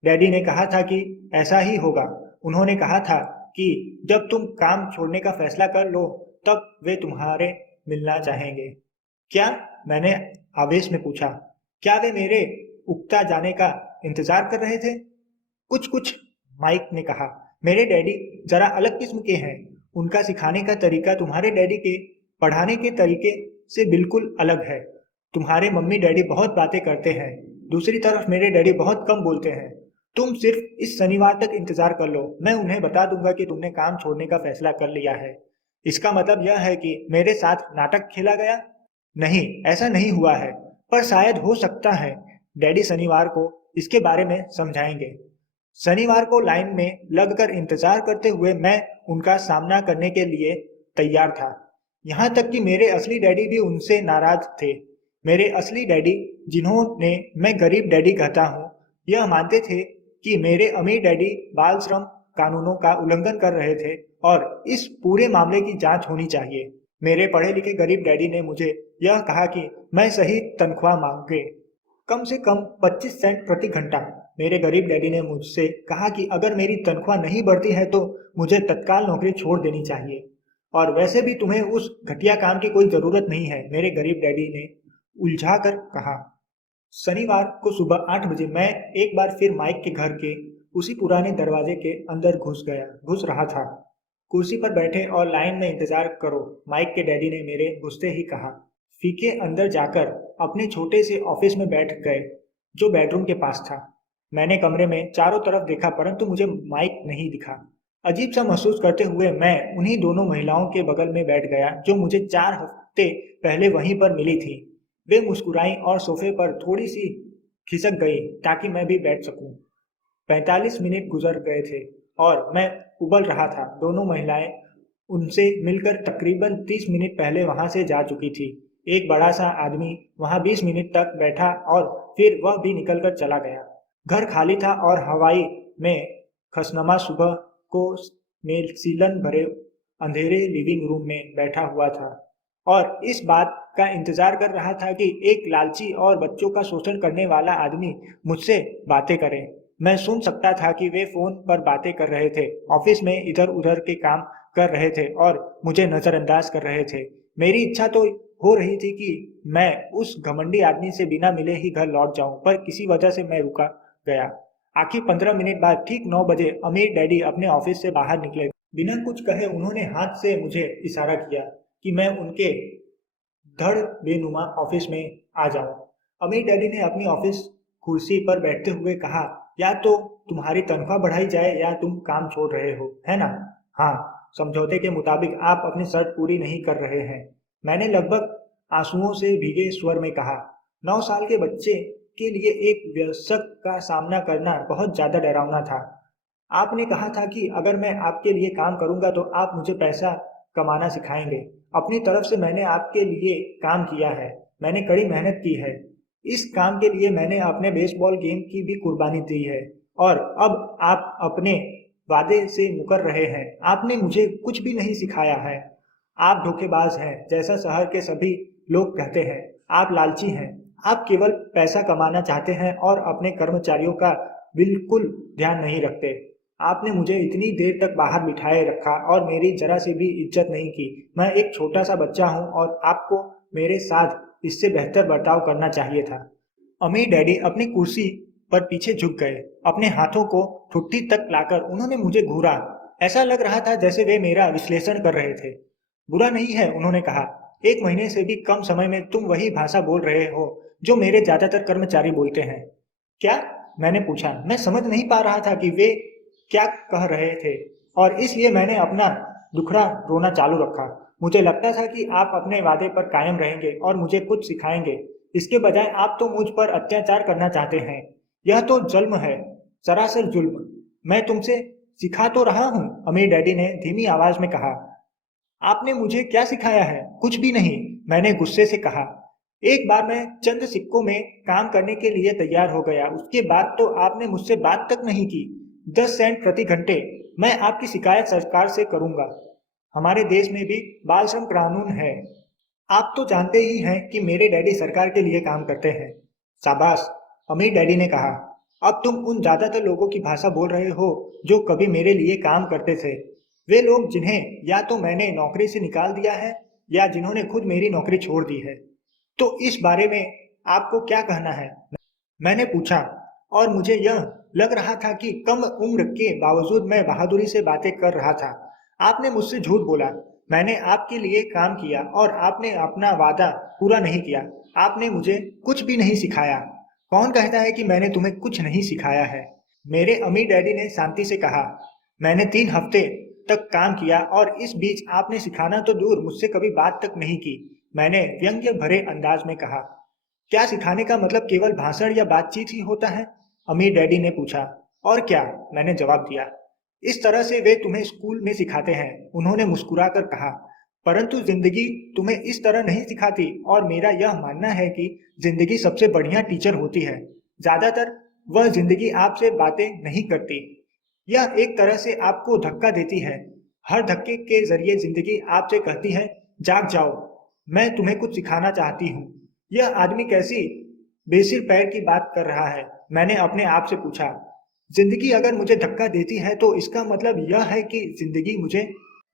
डैडी ने कहा था कि ऐसा ही होगा। उन्होंने कहा था कि जब तुम काम छोड़ने का फैसला कर लो तब वे तुम्हारे मिलना चाहेंगे। क्या? मैंने आवेश में पूछा। क्या वे मेरे उगता जाने का इंतजार कर रहे थे? कुछ कुछ, माइक ने कहा। मेरे डैडी जरा अलग किस्म के हैं। उनका सिखाने का तरीका तुम्हारे डैडी के पढ़ाने के तरीके से बिल्कुल अलग है। तुम्हारे मम्मी डैडी बहुत बातें करते हैं, दूसरी तरफ मेरे डैडी बहुत कम बोलते हैं। तुम सिर्फ इस शनिवार तक इंतजार कर लो, मैं उन्हें बता दूंगा कि तुमने काम छोड़ने का फैसला कर लिया है। इसका मतलब यह है कि मेरे साथ नाटक खेला गया? नहीं, ऐसा नहीं हुआ है, पर शायद हो सकता है। डैडी शनिवार को इसके बारे में समझाएंगे। शनिवार को लाइन में लगकर इंतजार करते हुए मैं उनका सामना करने के लिए तैयार था। यहाँ तक कि मेरे असली डैडी भी उनसे नाराज थे। मेरे असली डैडी, जिन्होंने मैं गरीब डैडी कहता हूँ, यह मानते थे कि मेरे अमीर डैडी बाल श्रम कानूनों का उल्लंघन कर रहे थे और इस पूरे मामले की जांच होनी चाहिए। मेरे पढ़े लिखे गरीब डैडी ने मुझे यह कहा कि मैं सही तनख्वाह मांगे, कम से कम 25 सेंट प्रति घंटा। मेरे गरीब डैडी ने मुझसे कहा कि अगर मेरी तनख्वाह नहीं बढ़ती है तो मुझे तत्काल नौकरी छोड़ देनी चाहिए। और वैसे भी तुम्हें उस घटिया काम की कोई जरूरत नहीं है, मेरे गरीब डैडी ने उलझा कर कहा। शनिवार को सुबह 8 बजे मैं एक बार फिर माइक के घर के उसी पुराने दरवाजे के अंदर घुस रहा था। कुर्सी पर बैठे और लाइन में इंतजार करो, माइक के डैडी ने मेरे घुसते ही कहा। फीके अंदर जाकर अपने छोटे से ऑफिस में बैठ गए जो बेडरूम के पास था। मैंने कमरे में चारों तरफ देखा परंतु मुझे माइक नहीं दिखा। अजीब सा महसूस करते हुए मैं उन्हीं दोनों महिलाओं के बगल में बैठ गया जो मुझे 4 हफ्ते पहले वहीं पर मिली थी। वे मुस्कुराई और सोफे पर थोड़ी सी खिसक गई ताकि मैं भी बैठ सकूं। 45 मिनट गुजर गए थे और मैं उबल रहा था। दोनों महिलाएं उनसे मिलकर तकरीबन 30 मिनट पहले वहां से जा चुकी थी। एक बड़ा सा आदमी वहां 20 मिनट तक बैठा और फिर वह भी निकलकर चला गया। घर खाली था और हवाई में खसनमा सुबह को में सीलन भरे अंधेरे लिविंग रूम में बैठा हुआ था और इस बात का इंतजार कर रहा था कि एक लालची और बच्चों का शोषण करने वाला आदमी मुझसे बातें करे। मैं सुन सकता था कि वे फोन पर बातें कर रहे थे, ऑफिस में इधर उधर के काम कर रहे थे और मुझे नजरअंदाज कर रहे थे। मेरी इच्छा तो हो रही थी कि मैं उस घमंडी आदमी से बिना मिले ही घर लौट जाऊं, पर किसी वजह से मैं रुका गया। आखिर 15 मिनट बाद ठीक 9 बजे अमीर डैडी अपने ऑफिस से बाहर निकले। बिना कुछ कहे उन्होंने हाथ से मुझे इशारा किया कि मैं उनके धड़ बेनुमा ऑफिस में आ जाऊं। अमीर डैडी ने अपनी ऑफिस कुर्सी पर बैठते हुए कहा, या तो तुम्हारी तनख्वाह बढ़ाई जाए या तुम काम छोड़ रहे हो, है ना? हाँ, समझौते के मुताबिक आप अपनी शर्त पूरी नहीं कर रहे हैं, मैंने लगभग आंसुओं से भीगे स्वर में कहा। 9 साल के बच्चे के लिए एक वयस्क का सामना करना बहुत ज्यादा डरावना था। आपने कहा था कि अगर मैं आपके लिए काम करूंगा तो आप मुझे पैसा कमाना सिखाएंगे। अपनी तरफ से मैंने आपके लिए काम किया है, मैंने कड़ी मेहनत की है। इस काम के लिए मैंने अपने बेसबॉल गेम की भी कुर्बानी दी है और अब आप अपने वादे से मुकर रहे हैं। आपने मुझे कुछ भी नहीं सिखाया है। आप धोखेबाज हैं, जैसा शहर के सभी लोग कहते हैं। आप लालची हैं, आप केवल पैसा कमाना चाहते हैं और अपने कर्मचारियों का बिल्कुल ध्यान नहीं रखते। आपने मुझे इतनी देर तक बाहर बिठाए रखा और मेरी जरा सी भी इज्जत नहीं की। मैं एक छोटा सा बच्चा हूँ और आपको मेरे साथ इससे बेहतर बर्ताव करना चाहिए था। अमीर डैडी अपनी कुर्सी पर पीछे झुक गए। अपने हाथों को ठुड्डी तक लाकर उन्होंने मुझे घूरा। ऐसा लग रहा था जैसे वे मेरा विश्लेषण कर रहे थे। बुरा नहीं है, उन्होंने कहा। 1 महीने से भी कम समय में तुम वही भाषा बोल रहे हो जो मेरे ज्यादातर कर्मचारी बोलते हैं। क्या? मैंने पूछा। मैं समझ नहीं पा रहा था कि वे क्या कह रहे थे और इसलिए मैंने अपना दुखड़ा रोना चालू रखा। मुझे लगता था कि आप अपने वादे पर कायम रहेंगे और मुझे कुछ सिखाएंगे। इसके बजाय आप तो मुझ पर अत्याचार करना चाहते हैं। यह तो जुल्म है, सरासर जुल्म। मैं तुमसे सिखा तो रहा हूँ, अमीर डैडी ने धीमी आवाज में कहा। आपने मुझे क्या सिखाया है? कुछ भी नहीं, मैंने गुस्से से कहा। एक बार मैं चंद सिक्कों में काम करने के लिए तैयार हो गया, उसके बाद तो आपने मुझसे बात तक नहीं की। 10 सेंट प्रति घंटे। मैं आपकी शिकायत सरकार से करूंगा। हमारे देश में भी बाल श्रम कानून है। आप तो जानते ही हैं कि मेरे डैडी सरकार के लिए काम करते हैं। शाबाश, अमीर डैडी ने कहा। अब तुम उन ज्यादातर लोगों की भाषा बोल रहे हो जो कभी मेरे लिए काम करते थे। वे लोग जिन्हें या तो मैंने नौकरी से निकाल दिया है या जिन्होंने खुद मेरी नौकरी छोड़ दी है। तो इस बारे में आपको क्या कहना है? मैंने पूछा और मुझे यह लग रहा था कि कम उम्र के बावजूद मैं बहादुरी से बातें कर रहा था। आपने मुझसे झूठ बोला। मैंने आपके लिए काम किया और आपने अपना वादा पूरा नहीं किया। आपने मुझे कुछ भी नहीं सिखाया। कौन कहता है कि मैंने तुम्हें कुछ नहीं सिखाया है? मेरे अमीर डैडी ने शांति से कहा। मैंने 3 हफ्ते तक काम किया और इस बीच आपने सिखाना तो दूर मुझसे कभी बात तक नहीं की, मैंने व्यंग्य भरे अंदाज में कहा। क्या सिखाने का मतलब केवल भाषण या बातचीत ही होता है? अमीर डैडी ने पूछा। और क्या, मैंने जवाब दिया। इस तरह से वे तुम्हें स्कूल में सिखाते हैं, उन्होंने मुस्कुराकर कहा। परंतु जिंदगी तुम्हें इस तरह नहीं सिखाती और मेरा यह मानना है कि जिंदगी सबसे बढ़िया टीचर होती है। ज्यादातर वह जिंदगी आपसे बातें नहीं करती। यह एक तरह से आपको धक्का देती है। हर धक्के के जरिए जिंदगी आपसे कहती है, जाग जाओ, मैं तुम्हें कुछ सिखाना चाहती हूँ। यह आदमी कैसी बेसिर पैर की बात कर रहा है? मैंने अपने आप से पूछा। जिंदगी अगर मुझे धक्का देती है तो इसका मतलब यह है कि जिंदगी मुझे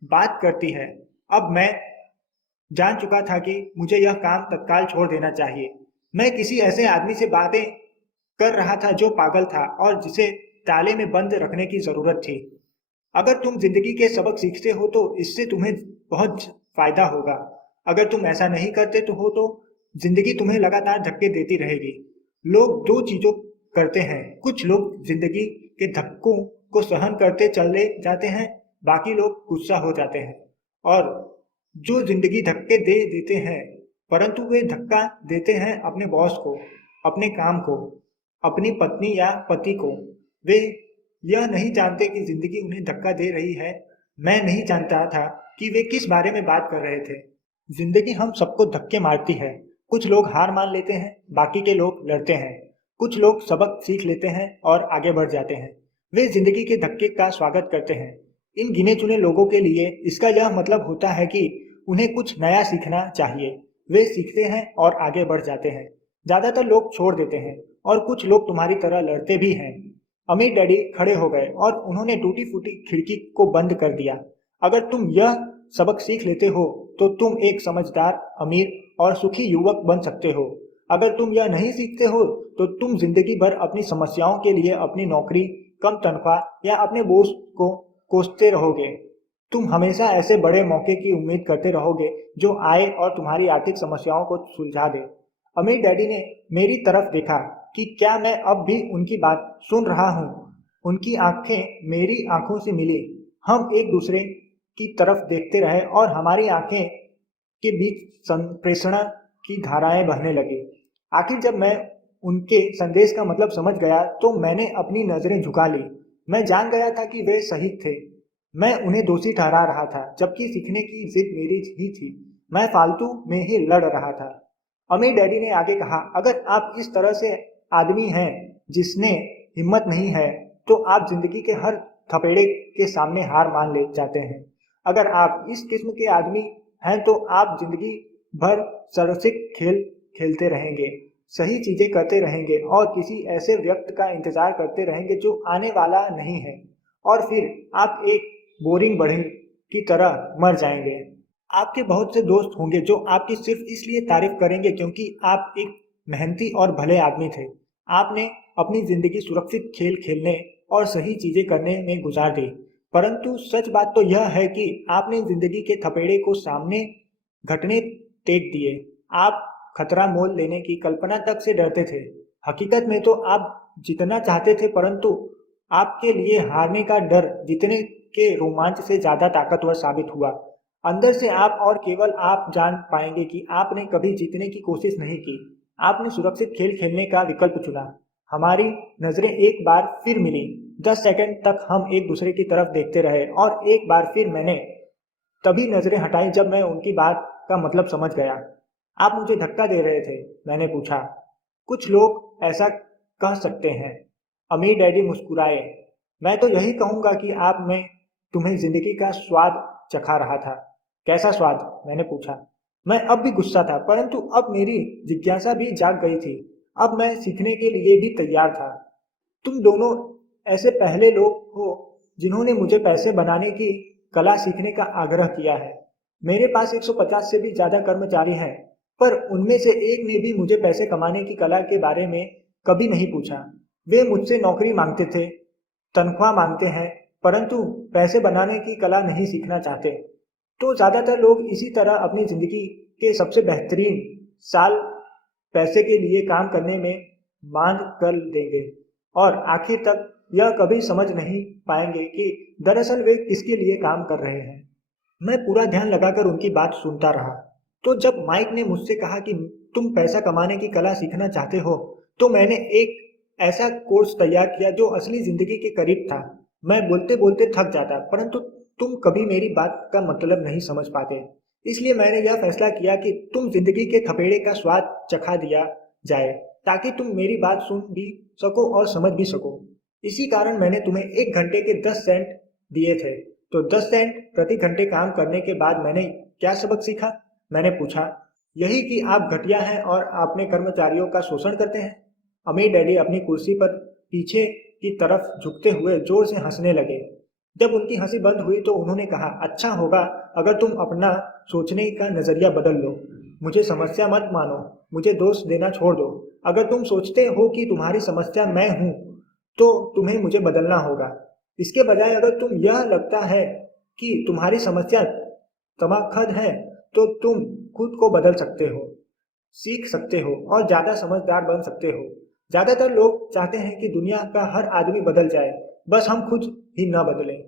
बात करती है। अब मैं जान चुका था कि मुझे यह काम तत्काल छोड़ देना चाहिए। मैं किसी ऐसे आदमी से बातें कर रहा था जो पागल था और जिसे ताले में बंद रखने की जरूरत थी। अगर तुम जिंदगी के सबक सीखते हो तो इससे तुम्हें बहुत फायदा होगा। अगर तुम ऐसा नहीं करते तो जिंदगी तुम्हें लगातार धक्के देती रहेगी। लोग दो चीजों करते हैं। कुछ लोग जिंदगी के धक्कों को सहन करते चले जाते हैं, बाकी लोग गुस्सा हो जाते हैं। और जो जिंदगी धक्के दे देते हैं, परंतु वे धक्का देते हैं अपने बॉस को, अपने काम को, अपनी पत्नी या पति को। वे यह नहीं जानते कि जिंदगी उन्हें धक्का दे रही है। मैं नहीं जानता था कि वे किस बारे में बात कर रहे थे। जिंदगी हम सबको धक्के मारती है। कुछ लोग हार मान लेते हैं, बाकी के लोग लड़ते हैं। कुछ लोग सबक सीख लेते हैं और आगे बढ़ जाते हैं। वे जिंदगी के धक्के का स्वागत करते हैं। इन गिने चुने लोगों के लिए इसका यह मतलब होता है कि उन्हें कुछ नया सीखना चाहिए। वे सीखते हैं और आगे बढ़ जाते हैं। ज्यादातर लोग छोड़ देते हैं और कुछ लोग तुम्हारी तरह लड़ते भी हैं। अमीर डैडी खड़े हो गए और उन्होंने टूटी फूटी खिड़की को बंद कर दिया। अगर तुम यह सबक सीख लेते हो तो तुम एक समझदार, अमीर और सुखी युवक बन सकते हो। अगर तुम यह नहीं सीखते हो तो तुम जिंदगी भर अपनी समस्याओं के लिए अपनी नौकरी, कम तनख्वाह या अपने बॉस को कोसते रहोगे। तुम हमेशा ऐसे बड़े मौके की उम्मीद करते रहोगे जो आए और तुम्हारी आर्थिक समस्याओं को सुलझा दे। अमीर डैडी ने मेरी तरफ देखा कि क्या मैं अब भी उनकी बात सुन रहा हूँ। उनकी आंखें मेरी आंखों से मिली। हम एक दूसरे की तरफ देखते रहे और हमारी आंखें के बीच संप्रेषणा की धाराएं बहने लगी। आखिर जब मैं उनके संदेश का मतलब समझ गया तो मैंने अपनी नजरें झुका ली। मैं जान गया था कि वे सही थे। मैं उन्हें दोषी ठहरा रहा था, जबकि सीखने की जिद मेरी ही थी। मैं फालतू में ही लड़ रहा था। अमीर डैडी ने आगे कहा, अगर आप इस तरह से आदमी हैं जिसने हिम्मत नहीं है तो आप जिंदगी के हर थपेड़े के सामने हार मान ले जाते हैं। अगर आप इस किस्म के आदमी हैं तो आप जिंदगी भर सरसिक खेल खेलते रहेंगे, सही चीजें करते रहेंगे और किसी ऐसे व्यक्ति का इंतजार करते रहेंगे जो आने वाला नहीं है, और फिर आप एक बोरिंग बढ़ई की तरह मर जाएंगे। आपके बहुत से दोस्त होंगे जो आपकी सिर्फ इसलिए तारीफ करेंगे क्योंकि आप एक मेहनती और भले आदमी थे। आपने अपनी जिंदगी सुरक्षित खेल खेलने और सही चीजें करने में गुजार दी। परंतु सच बात तो यह है कि आपने जिंदगी के थपेड़े को सामने घटने टेक दिए। आप खतरा मोल लेने की कल्पना तक से डरते थे। हकीकत में तो आप जितना चाहते थे, परंतु आपके लिए हारने का डर जीतने के रोमांच से ज्यादा ताकतवर साबित हुआ। अंदर से आप और केवल आप जान पाएंगे कि आपने कभी जीतने की कोशिश नहीं की। आपने सुरक्षित खेल खेलने का विकल्प चुना। हमारी नजरें एक बार फिर मिली। 10 सेकंड तक हम एक दूसरे की तरफ देखते रहे और एक बार फिर मैंने तभी नजरें हटाई जब मैं उनकी बात का मतलब समझ गया। आप मुझे धक्का दे रहे थे, मैंने पूछा। कुछ लोग ऐसा कह सकते हैं। अमीर डैडी मुस्कुराए। मैं तो यही कहूंगा कि आप में तुम्हें जिंदगी का स्वाद चखा रहा था। कैसा स्वाद, मैंने पूछा। मैं अब भी गुस्सा था, परंतु अब मेरी जिज्ञासा भी जाग गई थी। अब मैं सीखने के लिए भी तैयार था। तुम दोनों ऐसे पहले लोग हो जिन्होंने मुझे पैसे बनाने की कला सीखने का आग्रह किया है। मेरे पास 150 से भी ज्यादा कर्मचारी हैं, पर उनमें से एक ने भी मुझे पैसे कमाने की कला के बारे में कभी नहीं पूछा। वे मुझसे नौकरी मांगते थे, तनख्वाह मांगते हैं, परंतु पैसे बनाने की कला नहीं सीखना चाहते। तो ज्यादातर लोग इसी तरह अपनी जिंदगी के सबसे बेहतरीन साल पैसे के लिए काम करने में मांग कर देंगे और आखिर तक यह कभी समझ नहीं पाएंगे कि दरअसल वे किसके लिए काम कर रहे हैं। मैं पूरा ध्यान लगाकर उनकी बात सुनता रहा। तो जब माइक ने मुझसे कहा कि तुम पैसा कमाने की कला सीखना चाहते हो, तो मैंने एक ऐसा कोर्स तैयार किया जो असली जिंदगी के करीब था। मैं बोलते बोलते थक जाता, परंतु तुम कभी मेरी बात का मतलब नहीं समझ पाते। इसलिए मैंने यह फैसला किया कि तुम जिंदगी के थपेड़े का स्वाद चखा दिया जाए, ताकि तुम मेरी बात सुन भी सको और समझ भी सको। इसी कारण मैंने तुम्हें 1 घंटे के 10 सेंट दिए थे। तो 10 सेंट प्रति घंटे काम करने के बाद मैंने क्या सबक सीखा, मैंने पूछा। यही कि आप घटिया हैं और अपने कर्मचारियों का शोषण करते हैं। अमीर डैडी अपनी कुर्सी पर पीछे की तरफ झुकते हुए जोर से हंसने लगे। जब उनकी हंसी बंद हुई तो उन्होंने कहा, अच्छा होगा अगर तुम अपना सोचने का नजरिया बदल लो। मुझे समस्या मत मानो, मुझे दोष देना छोड़ दो। अगर तुम सोचते हो कि तुम्हारी समस्या मैं हूं, तो तुम्हें मुझे बदलना होगा। इसके बजाय अगर तुम यह लगता है कि तुम्हारी समस्या तमाखद है, तो तुम खुद को बदल सकते हो, सीख सकते हो और ज्यादा समझदार बन सकते हो। ज्यादातर लोग चाहते हैं कि दुनिया का हर आदमी बदल जाए, बस हम खुद ही न बदलें।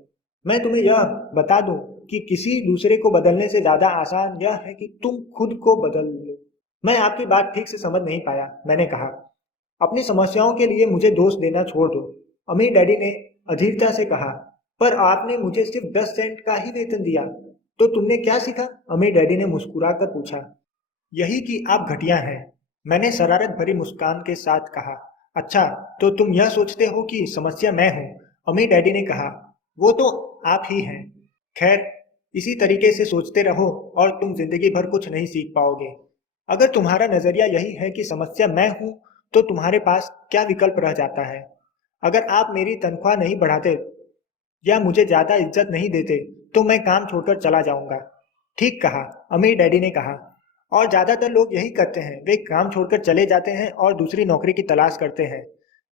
मैं तुम्हें यह बता दूं कि किसी दूसरे को बदलने से ज्यादा आसान यह है कि तुम खुद को बदल लो। मैं आपकी बात ठीक से समझ नहीं पाया, मैंने कहा। अपनी समस्याओं के लिए मुझे दोष देना छोड़ दो, अमीर डैडी ने अधीरता से कहा। पर आपने मुझे सिर्फ 10 सेंट का ही वेतन दिया, तो तुमने क्या सीखा, अमीर डैडी ने मुस्कुराकर पूछा। यही कि आप घटिया हैं, मैंने शरारत भरी मुस्कान के साथ कहा। अच्छा, तो तुम यह सोचते हो कि समस्या मैं हूं, अमीर डैडी ने कहा। वो तो आप ही हैं। खैर, इसी तरीके से सोचते रहो और तुम जिंदगी भर कुछ नहीं सीख पाओगे। अगर तुम्हारा नजरिया यही है कि समस्या मैं हूं, तो तुम्हारे पास क्या विकल्प रह जाता है। अगर आप मेरी तनख्वाह नहीं बढ़ाते या मुझे ज्यादा इज्जत नहीं देते, तो मैं काम छोड़कर चला जाऊंगा। ठीक कहा, अमीर डैडी ने कहा। और ज्यादातर लोग यही करते हैं, वे काम छोड़कर चले जाते हैं और दूसरी नौकरी की तलाश करते हैं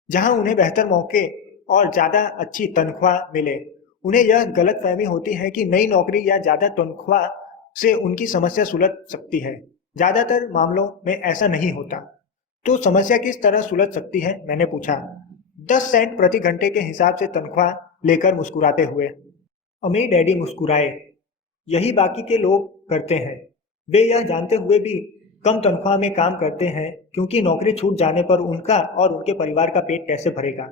जहां उन्हें बेहतर मौके और ज्यादा अच्छी तनख्वाह मिले। उन्हें यह गलतफहमी होती है कि नई नौकरी या ज्यादा तनख्वाह से उनकी समस्या सुलझ सकती है। ज्यादातर मामलों में ऐसा नहीं होता। तो समस्या किस तरह सुलझ सकती है, मैंने पूछा। 10 सेंट प्रति घंटे के हिसाब से तनख्वाह लेकर मुस्कुराते हुए। अमीर डैडी मुस्कुराए। यही बाकी के लोग करते हैं। वे यह जानते हुए भी कम तनख्वाह में काम करते हैं क्योंकि नौकरी छूट जाने पर उनका और उनके परिवार का पेट कैसे भरेगा।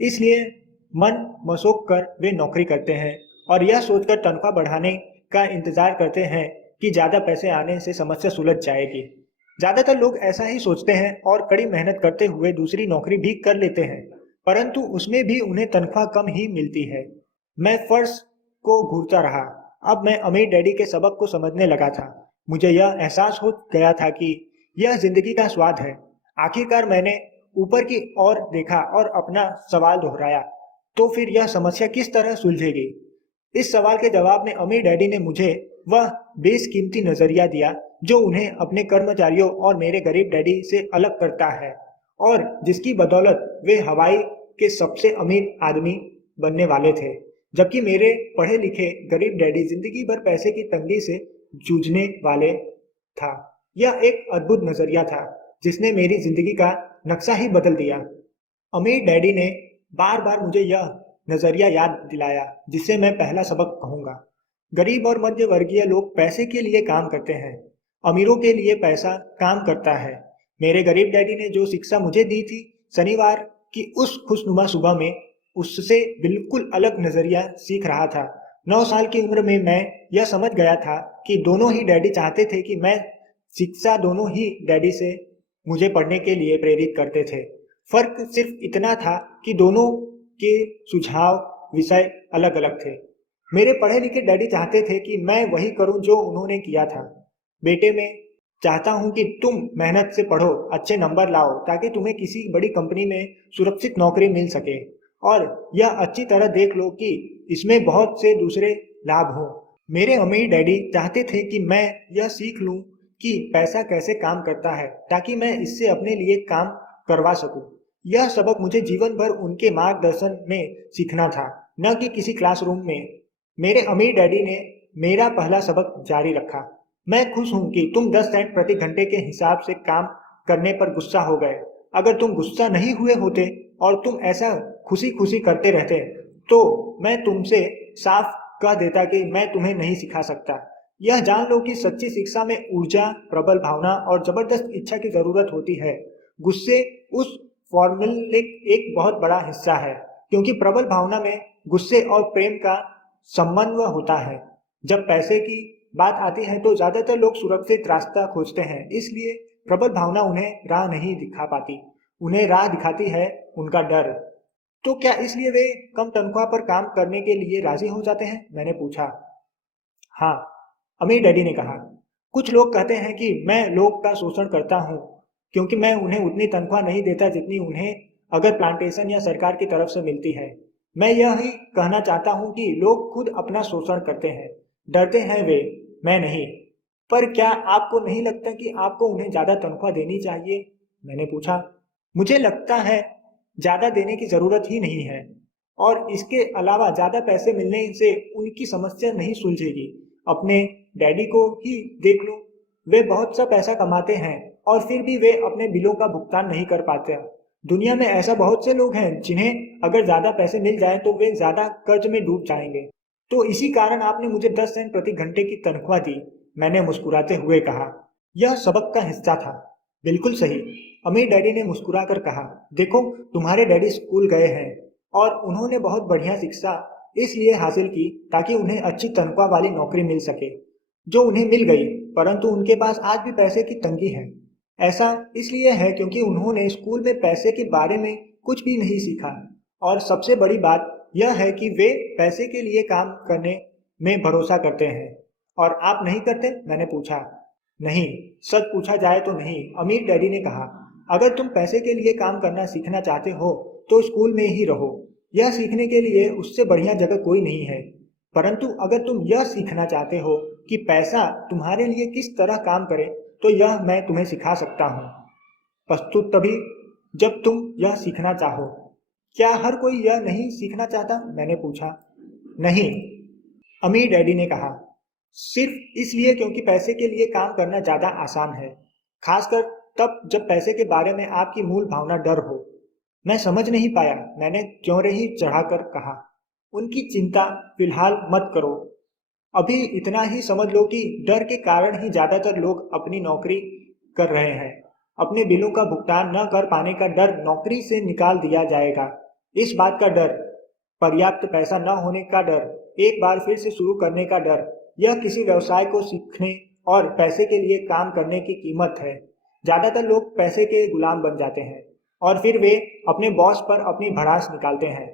इसलिए मन मसोक कर वे नौकरी करते हैं और यह सोचकर तनख्वाह बढ़ाने का इंतजार करते हैं कि ज्यादा पैसे आने से समस्या सुलझ जाएगी। ज्यादातर लोग ऐसा ही सोचते हैं और कड़ी मेहनत करते हुए दूसरी नौकरी भी कर लेते हैं, परंतु उसमें भी उन्हें तनख्वाह कम ही मिलती है। मैं फर्श को घूरता रहा। अब मैं अमीर डैडी के सबक को समझने लगा था। मुझे यह एहसास हो गया था कि यह जिंदगी का स्वाद है। आखिरकार मैंने ऊपर की ओर देखा और अपना सवाल दोहराया, तो फिर यह समस्या किस तरह सुलझेगी। इस सवाल के जवाब में अमीर डैडी ने मुझे वह बेशकीमती नजरिया दिया जो उन्हें अपने कर्मचारियों और मेरे गरीब डैडी से अलग करता है और जिसकी बदौलत वे हवाई के सबसे अमीर आदमी बनने वाले थे, जबकि मेरे पढ़े लिखे गरीब डैडी जिंदगी भर पैसे की तंगी से जूझने वाले था। यह एक अद्भुत नजरिया था जिसने मेरी जिंदगी का नक्शा ही बदल दिया। अमीर डैडी ने बार बार मुझे यह नजरिया याद दिलाया जिसे मैं पहला सबक कहूंगा। गरीब और मध्य वर्गीय लोग पैसे के लिए काम करते हैं, अमीरों के लिए पैसा काम करता है। मेरे गरीब डैडी ने जो शिक्षा मुझे दी थी शनिवार की उस खुशनुमा सुबह में, उससे बिल्कुल अलग नजरिया सीख रहा था। 9 साल की उम्र में मैं यह समझ गया था कि दोनों ही डैडी चाहते थे कि मैं शिक्षा, दोनों ही डैडी से मुझे पढ़ने के लिए प्रेरित करते थे। फर्क सिर्फ इतना था कि दोनों के सुझाव विषय अलग अलग थे। मेरे पढ़े लिखे डैडी चाहते थे कि मैं वही करूं जो उन्होंने किया था। बेटे, मैं चाहता हूं कि तुम मेहनत से पढ़ो, अच्छे नंबर लाओ ताकि तुम्हें किसी बड़ी कंपनी में सुरक्षित नौकरी मिल सके, और यह अच्छी तरह देख लो कि इसमें बहुत से दूसरे लाभ हो। मेरे अमीर डैडी चाहते थे कि मैं यह सीख लूं कि पैसा कैसे काम करता है ताकि मैं इससे अपने लिए काम करवा सकूं। यह सबक मुझे जीवन भर उनके मार्गदर्शन में सीखना था, न कि किसी क्लासरूम में। मेरे अमीर डैडी ने मेरा पहला सबक जारी रखा। मैं खुश हूं कि तुम 10 सेंट प्रति घंटे के हिसाब से काम करने पर गुस्सा हो गए। अगर तुम गुस्सा नहीं हुए होते और तुम ऐसा खुशी खुशी करते रहते तो मैं तुमसे साफ कह देता कि मैं तुम्हें नहीं सिखा सकता। यह जान लो कि सच्ची शिक्षा में ऊर्जा, प्रबल भावना और जबरदस्त इच्छा की जरूरत होती है। गुस्से उस फॉर्मूले एक बहुत बड़ा हिस्सा है, क्योंकि प्रबल भावना में गुस्से और प्रेम का समन्वय होता है। जब पैसे की बात आती है तो ज्यादातर लोग सुरक्षित रास्ता खोजते हैं, इसलिए प्रबल भावना उन्हें राह नहीं दिखा पाती। उन्हें राह दिखाती है उनका डर। तो क्या इसलिए वे कम तनख्वाह पर काम करने के लिए राजी हो जाते हैं? मैंने पूछा। हाँ, अमीर डैडी ने कहा। कुछ लोग कहते हैं कि मैं लोग का शोषण करता हूँ क्योंकि मैं उन्हें उतनी तनख्वाह नहीं देता जितनी उन्हें अगर प्लांटेशन या सरकार की तरफ से मिलती है। मैं यह ही कहना चाहता हूँ कि लोग खुद अपना शोषण करते हैं, डरते हैं वे, मैं नहीं। पर क्या आपको नहीं लगता कि आपको उन्हें ज्यादा तनख्वाह देनी चाहिए? मैंने पूछा। मुझे लगता है ज्यादा देने की जरूरत ही नहीं है, और इसके अलावा ज्यादा पैसे मिलने से उनकी समस्या नहीं सुलझेगी। अपने डैडी को ही देख लो, वे बहुत सा पैसा कमाते हैं और फिर भी वे अपने बिलों का भुगतान नहीं कर पाते। दुनिया में ऐसा बहुत से लोग हैं जिन्हें अगर ज्यादा पैसे मिल जाए तो वे ज्यादा कर्ज में डूब जाएंगे। तो इसी कारण आपने मुझे 10 सेंट प्रति घंटे की तनख्वाह दी, मैंने मुस्कुराते हुए कहा। यह सबक का हिस्सा था। बिल्कुल सही, अमीर डैडी ने मुस्कुराकर कहा। देखो, तुम्हारे डैडी स्कूल गए हैं और उन्होंने बहुत बढ़िया शिक्षा इसलिए हासिल की ताकि उन्हें अच्छी तनख्वाह वाली नौकरी मिल सके, जो उन्हें मिल गई, परंतु उनके पास आज भी पैसे की तंगी है। ऐसा इसलिए है क्योंकि उन्होंने स्कूल में पैसे के बारे में कुछ भी नहीं सीखा, और सबसे बड़ी बात यह है कि वे पैसे के लिए काम करने में भरोसा करते हैं। और आप नहीं करते? मैंने पूछा। नहीं, सच पूछा जाए तो नहीं, अमीर डैडी ने कहा। अगर तुम पैसे के लिए काम करना सीखना चाहते हो तो स्कूल में ही रहो। यह सीखने के लिए उससे बढ़िया जगह कोई नहीं है। परंतु अगर तुम यह सीखना चाहते हो कि पैसा तुम्हारे लिए किस तरह काम करे तो यह मैं तुम्हें सिखा सकता हूँ। प्रस्तुत तभी जब तुम यह सीखना चाहो। क्या हर कोई यह नहीं सीखना चाहता? मैंने पूछा। नहीं, अमीर डैडी ने कहा। सिर्फ इसलिए क्योंकि पैसे के लिए काम करना ज्यादा आसान है, खासकर तब जब पैसे के बारे में आपकी मूल भावना डर हो। मैं समझ नहीं पाया, मैंने क्यों रही चढ़ाकर कहा। उनकी चिंता फिलहाल मत करो। अभी इतना ही समझ लो कि डर के कारण ही ज्यादातर लोग अपनी नौकरी कर रहे हैं। अपने बिलों का भुगतान न कर पाने का डर, नौकरी से निकाल दिया जाएगा, इस बात का डर, पर्याप्त पैसा न होने का डर, एक बार फिर से शुरू करने का डर, यह किसी व्यवसाय को सीखने और पैसे के लिए काम करने की कीमत है। ज्यादातर लोग पैसे के गुलाम बन जाते हैं और फिर वे अपने बॉस पर अपनी भड़ास निकालते हैं।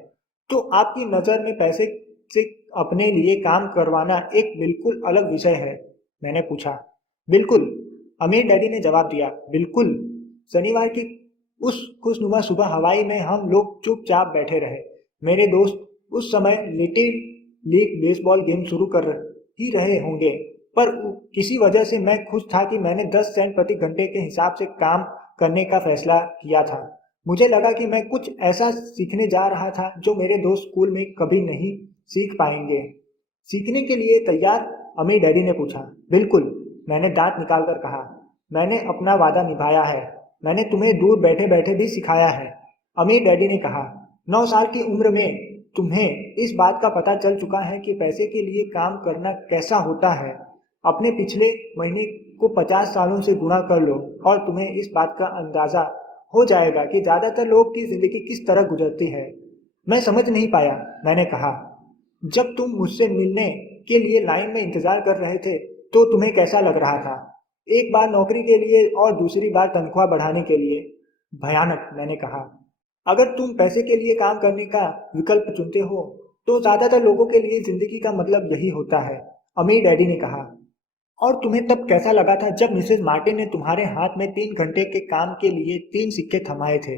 तो आपकी नज़र में पैसे से अपने लिए काम करवाना एक बिल्कुल अलग विषय है? मैंने पूछा। बिल्कुल, अमीर डैडी ने जवाब दिया। बिल्कुल। शनिवार की उस खुशनुमा सुबह हवाई में हम लोग चुपचाप बैठे रहे। मेरे दोस्त उस समय लिटिल लीग बेसबॉल गेम शुरू कर ही रहे होंगे, पर किसी वजह से मैं खुश था कि मैंने 10 सेंट प्रति घंटे के हिसाब से काम करने का फैसला किया था। मुझे लगा कि मैं कुछ ऐसा सीखने जा रहा था जो मेरे दोस्त स्कूल में कभी नहीं सीख पाएंगे। सीखने के लिए तैयार? अमीर डैडी ने पूछा। बिल्कुल, मैंने दांत निकालकर कहा। मैंने अपना वादा निभाया है। मैंने तुम्हें दूर बैठे बैठे भी सिखाया है। अमीर डैडी ने कहा। 9 साल की उम्र में तुम्हें इस बात का पता चल चुका है कि पैसे के लिए काम करना कैसा होता है। अपने पिछले महीने को 50 सालों से गुणा कर लो और तुम्हें इस बात का अंदाजा हो जाएगा कि ज्यादातर लोग की जिंदगी किस तरह गुजरती है। मैं समझ नहीं पाया, मैंने कहा। जब तुम मुझसे मिलने के लिए लाइन में इंतजार कर रहे थे तो तुम्हें कैसा लग रहा था? एक बार नौकरी के लिए और दूसरी बार तनख्वाह बढ़ाने के लिए। भयानक, मैंने कहा। अगर तुम पैसे के लिए काम करने का विकल्प चुनते हो तो ज्यादातर लोगों के लिए जिंदगी का मतलब यही होता है, अमीर डैडी ने कहा। और तुम्हें तब कैसा लगा था जब मिसेस मार्टिन ने तुम्हारे हाथ में 3 घंटे के काम के लिए 3 सिक्के थमाए थे?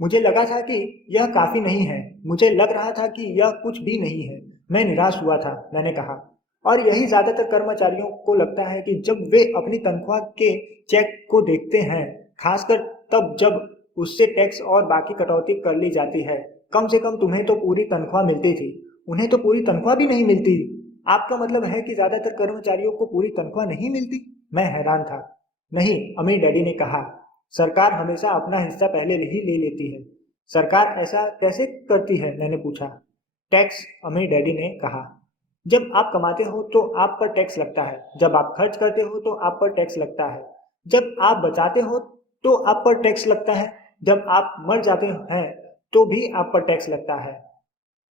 मुझे लगा था कि यह काफी नहीं है। मुझे लग रहा था कि यह कुछ भी नहीं है। मैं निराश हुआ था, मैंने कहा। और यही ज्यादातर कर्मचारियों को लगता है कि जब वे अपनी तनख्वाह के चेक को देखते हैं, खासकर तब जब उससे टैक्स और बाकी कटौती कर ली जाती है। कम से कम तुम्हें तो पूरी तनख्वाह मिलती थी, उन्हें तो पूरी तनख्वाह भी नहीं मिलती। आपका मतलब है कि ज्यादातर कर्मचारियों को पूरी तनख्वाह नहीं मिलती? मैं हैरान था। नहीं, अमीर डैडी ने कहा। सरकार हमेशा अपना हिस्सा पहले ही ले लेती है। सरकार ऐसा कैसे करती है? मैंने पूछा। टैक्स, अमीर डैडी ने कहा। जब आप कमाते हो तो आप पर टैक्स लगता है, जब आप खर्च करते हो तो आप पर टैक्स लगता है, जब आप बचाते हो तो आप पर टैक्स लगता है, जब आप मर जाते हैं तो भी आप पर टैक्स लगता है।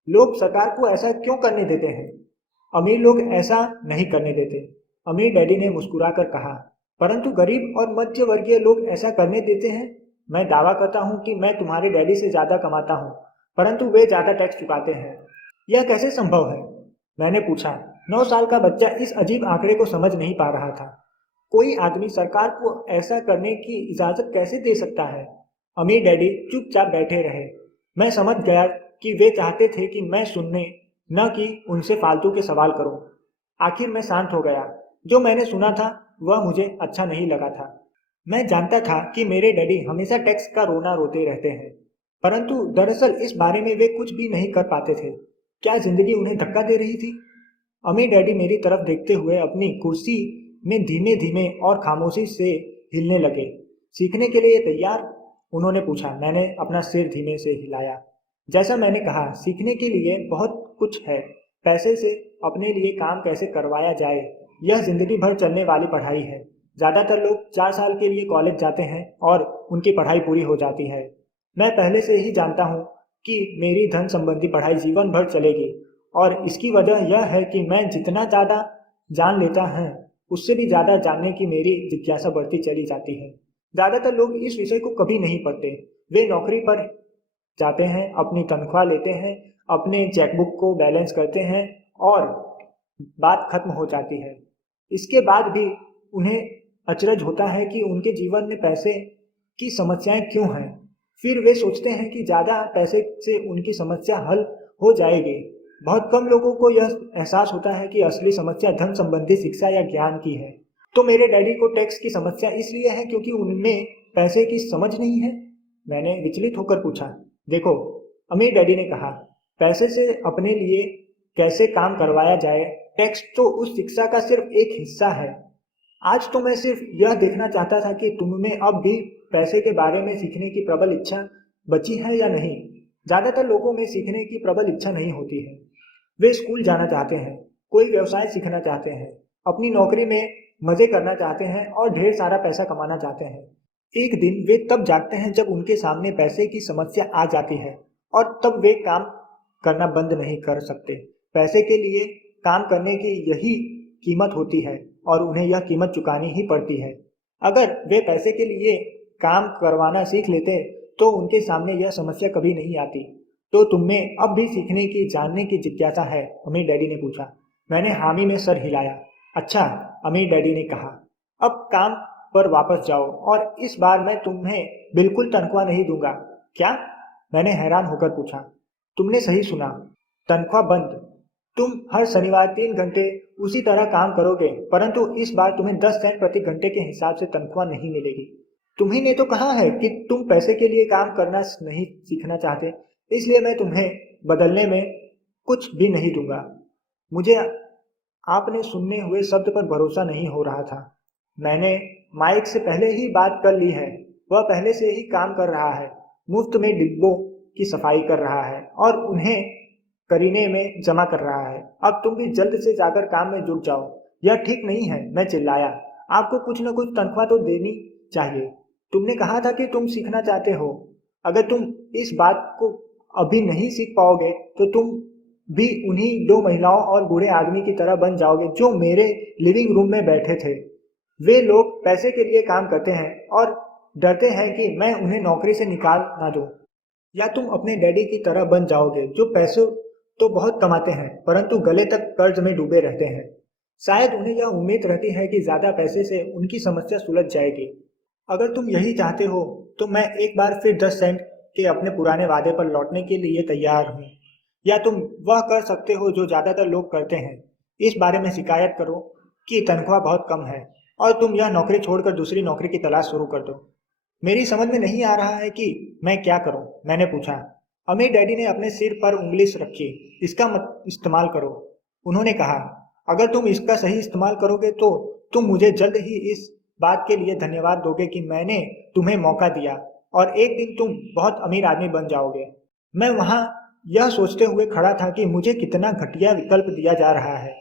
लोग सरकार को ऐसा क्यों करने देते हैं? अमीर लोग ऐसा नहीं करने देते, अमीर डैडी ने मुस्कुराकर कहा। परंतु गरीब और मध्य वर्गीय लोग ऐसा करने देते हैं। मैं दावा करता हूं कि मैं तुम्हारे डैडी से ज्यादा कमाता हूं, परंतु वे ज्यादा टैक्स चुकाते हैं। यह कैसे संभव है? मैंने पूछा। 9 साल का बच्चा इस अजीब आंकड़े को समझ नहीं पा रहा था। कोई आदमी सरकार को ऐसा करने की इजाजत कैसे दे सकता है? अमीर डैडी चुपचाप बैठे रहे। मैं समझ गया कि वे चाहते थे कि मैं सुनने, न कि उनसे फालतू के सवाल करूं। आखिर मैं शांत हो गया। जो मैंने सुना था वह मुझे अच्छा नहीं लगा था। मैं जानता था कि मेरे डैडी हमेशा टैक्स का रोना रोते रहते हैं, परंतु दरअसल इस बारे में वे कुछ भी नहीं कर पाते थे। क्या जिंदगी उन्हें धक्का दे रही थी? अमीर डैडी मेरी तरफ देखते हुए अपनी कुर्सी में धीमे धीमे और खामोशी से हिलने लगे। सीखने के लिए तैयार? उन्होंने पूछा। मैंने अपना सिर धीमे से हिलाया। जैसा मैंने कहा, सीखने के लिए बहुत कुछ है। पैसे से अपने लिए काम कैसे करवाया जाए, यह जिंदगी भर चलने वाली पढ़ाई है। ज्यादातर लोग 4 साल के लिए कॉलेज जाते हैं और उनकी पढ़ाई पूरी हो जाती है। मैं पहले से ही जानता हूँ कि मेरी धन संबंधी पढ़ाई जीवन भर चलेगी, और इसकी वजह यह है कि मैं जितना ज़्यादा जान लेता है उससे भी ज़्यादा जानने की मेरी जिज्ञासा बढ़ती चली जाती है। ज़्यादातर लोग इस विषय को कभी नहीं पढ़ते। वे नौकरी पर जाते हैं, अपनी तनख्वाह लेते हैं, अपने चेकबुक को बैलेंस करते हैं और बात खत्म हो जाती है। इसके बाद भी उन्हें अचरज होता है कि उनके जीवन में पैसे की समस्याएं क्यों हैं। फिर वे सोचते हैं कि ज़्यादा पैसे से उनकी समस्या हल हो जाएगी। बहुत कम लोगों को यह एहसास होता है कि असली समस्या धन संबंधी शिक्षा या ज्ञान की है। तो मेरे डैडी को टैक्स की समस्या इसलिए है क्योंकि उनमें पैसे की समझ नहीं है? मैंने विचलित होकर पूछा। देखो, अमीर डैडी ने कहा, पैसे से अपने लिए कैसे काम करवाया जाए, टैक्स तो उस शिक्षा का सिर्फ एक हिस्सा है। आज तो मैं सिर्फ यह देखना चाहता था कि तुममें अब भी पैसे के बारे में सीखने की प्रबल इच्छा बची है या नहीं। ज्यादातर लोगों में सीखने की प्रबल इच्छा नहीं होती है। वे स्कूल जाना चाहते हैं, कोई व्यवसाय सीखना चाहते हैं, अपनी नौकरी में मजे करना चाहते हैं और ढेर सारा पैसा कमाना चाहते हैं। एक दिन वे तब जागते हैं जब उनके सामने पैसे की समस्या आ जाती है, और तब वे काम करना बंद नहीं कर सकते। पैसे के लिए काम करने की यही कीमत होती है और उन्हें यह कीमत चुकानी ही पड़ती है। अगर वे पैसे के लिए काम करवाना सीख लेते तो उनके सामने यह समस्या कभी नहीं आती। तो तुम्हें अब भी सीखने की, जानने की जिज्ञासा है? अमीर डैडी ने पूछा। मैंने हामी में सर हिलाया। अच्छा, अमीर डैडी ने कहा। अब काम पर वापस जाओ और इस बार मैं तुम्हें बिल्कुल तनख्वाह नहीं दूंगा। क्या? मैंने हैरान होकर पूछा। तुमने सही सुना, तनख्वाह बंद। तुम हर शनिवार 3 घंटे उसी तरह काम करोगे, परंतु इस बार तुम्हें 10 सेंट प्रति घंटे के हिसाब से तनख्वाह नहीं मिलेगी। तुम्ही ने तो कहा है कि तुम पैसे के लिए काम करना नहीं सीखना चाहते, इसलिए मैं तुम्हें बदलने में कुछ भी नहीं दूंगा। मुझे आपने सुनने हुए शब्द पर भरोसा नहीं हो रहा था। मैंने माइक से पहले ही बात कर ली है। वह पहले से ही काम कर रहा है, मुफ्त में डिब्बों की सफाई कर रहा है और उन्हें करीने में जमा कर रहा है। अब तुम भी जल्द से जाकर काम में जुट जाओ। यह ठीक नहीं है, मैं चिल्लाया। आपको कुछ न कुछ तनख्वाह तो देनी चाहिए। तुमने कहा था कि तुम सीखना चाहते हो। अगर तुम इस बात को अभी नहीं सीख पाओगे तो तुम भी उन्हीं 2 महिलाओं और बूढ़े आदमी की तरह बन जाओगे जो मेरे लिविंग रूम में बैठे थे। वे लोग पैसे के लिए काम करते हैं और डरते हैं कि मैं उन्हें नौकरी से निकाल ना दूं। या तुम अपने डैडी की तरह बन जाओगे जो पैसे तो बहुत कमाते हैं परंतु गले तक कर्ज में डूबे रहते हैं। शायद उन्हें यह उम्मीद रहती है कि ज्यादा पैसे से उनकी समस्या सुलझ जाएगी। अगर तुम यही चाहते हो तो मैं एक बार फिर 10 सेंट के अपने पुराने वादे पर लौटने के लिए तैयार हूँ। या तुम वह कर सकते हो जो ज्यादातर लोग करते हैं, इस बारे में शिकायत करो कि तनख्वाह बहुत कम है और तुम यह नौकरी छोड़कर दूसरी नौकरी की तलाश शुरू कर दो। मेरी समझ में नहीं आ रहा है कि मैं क्या करूं, मैंने पूछा। अमीर डैडी ने अपने सिर पर उंगली रखी। इसका मत इस्तेमाल करो, उन्होंने कहा। अगर तुम इसका सही इस्तेमाल करोगे तो तुम मुझे जल्द ही इस बात के लिए धन्यवाद दोगे कि मैंने तुम्हें मौका दिया और एक दिन तुम बहुत अमीर आदमी बन जाओगे। मैं वहां यह सोचते हुए खड़ा था कि मुझे कितना घटिया विकल्प दिया जा रहा है।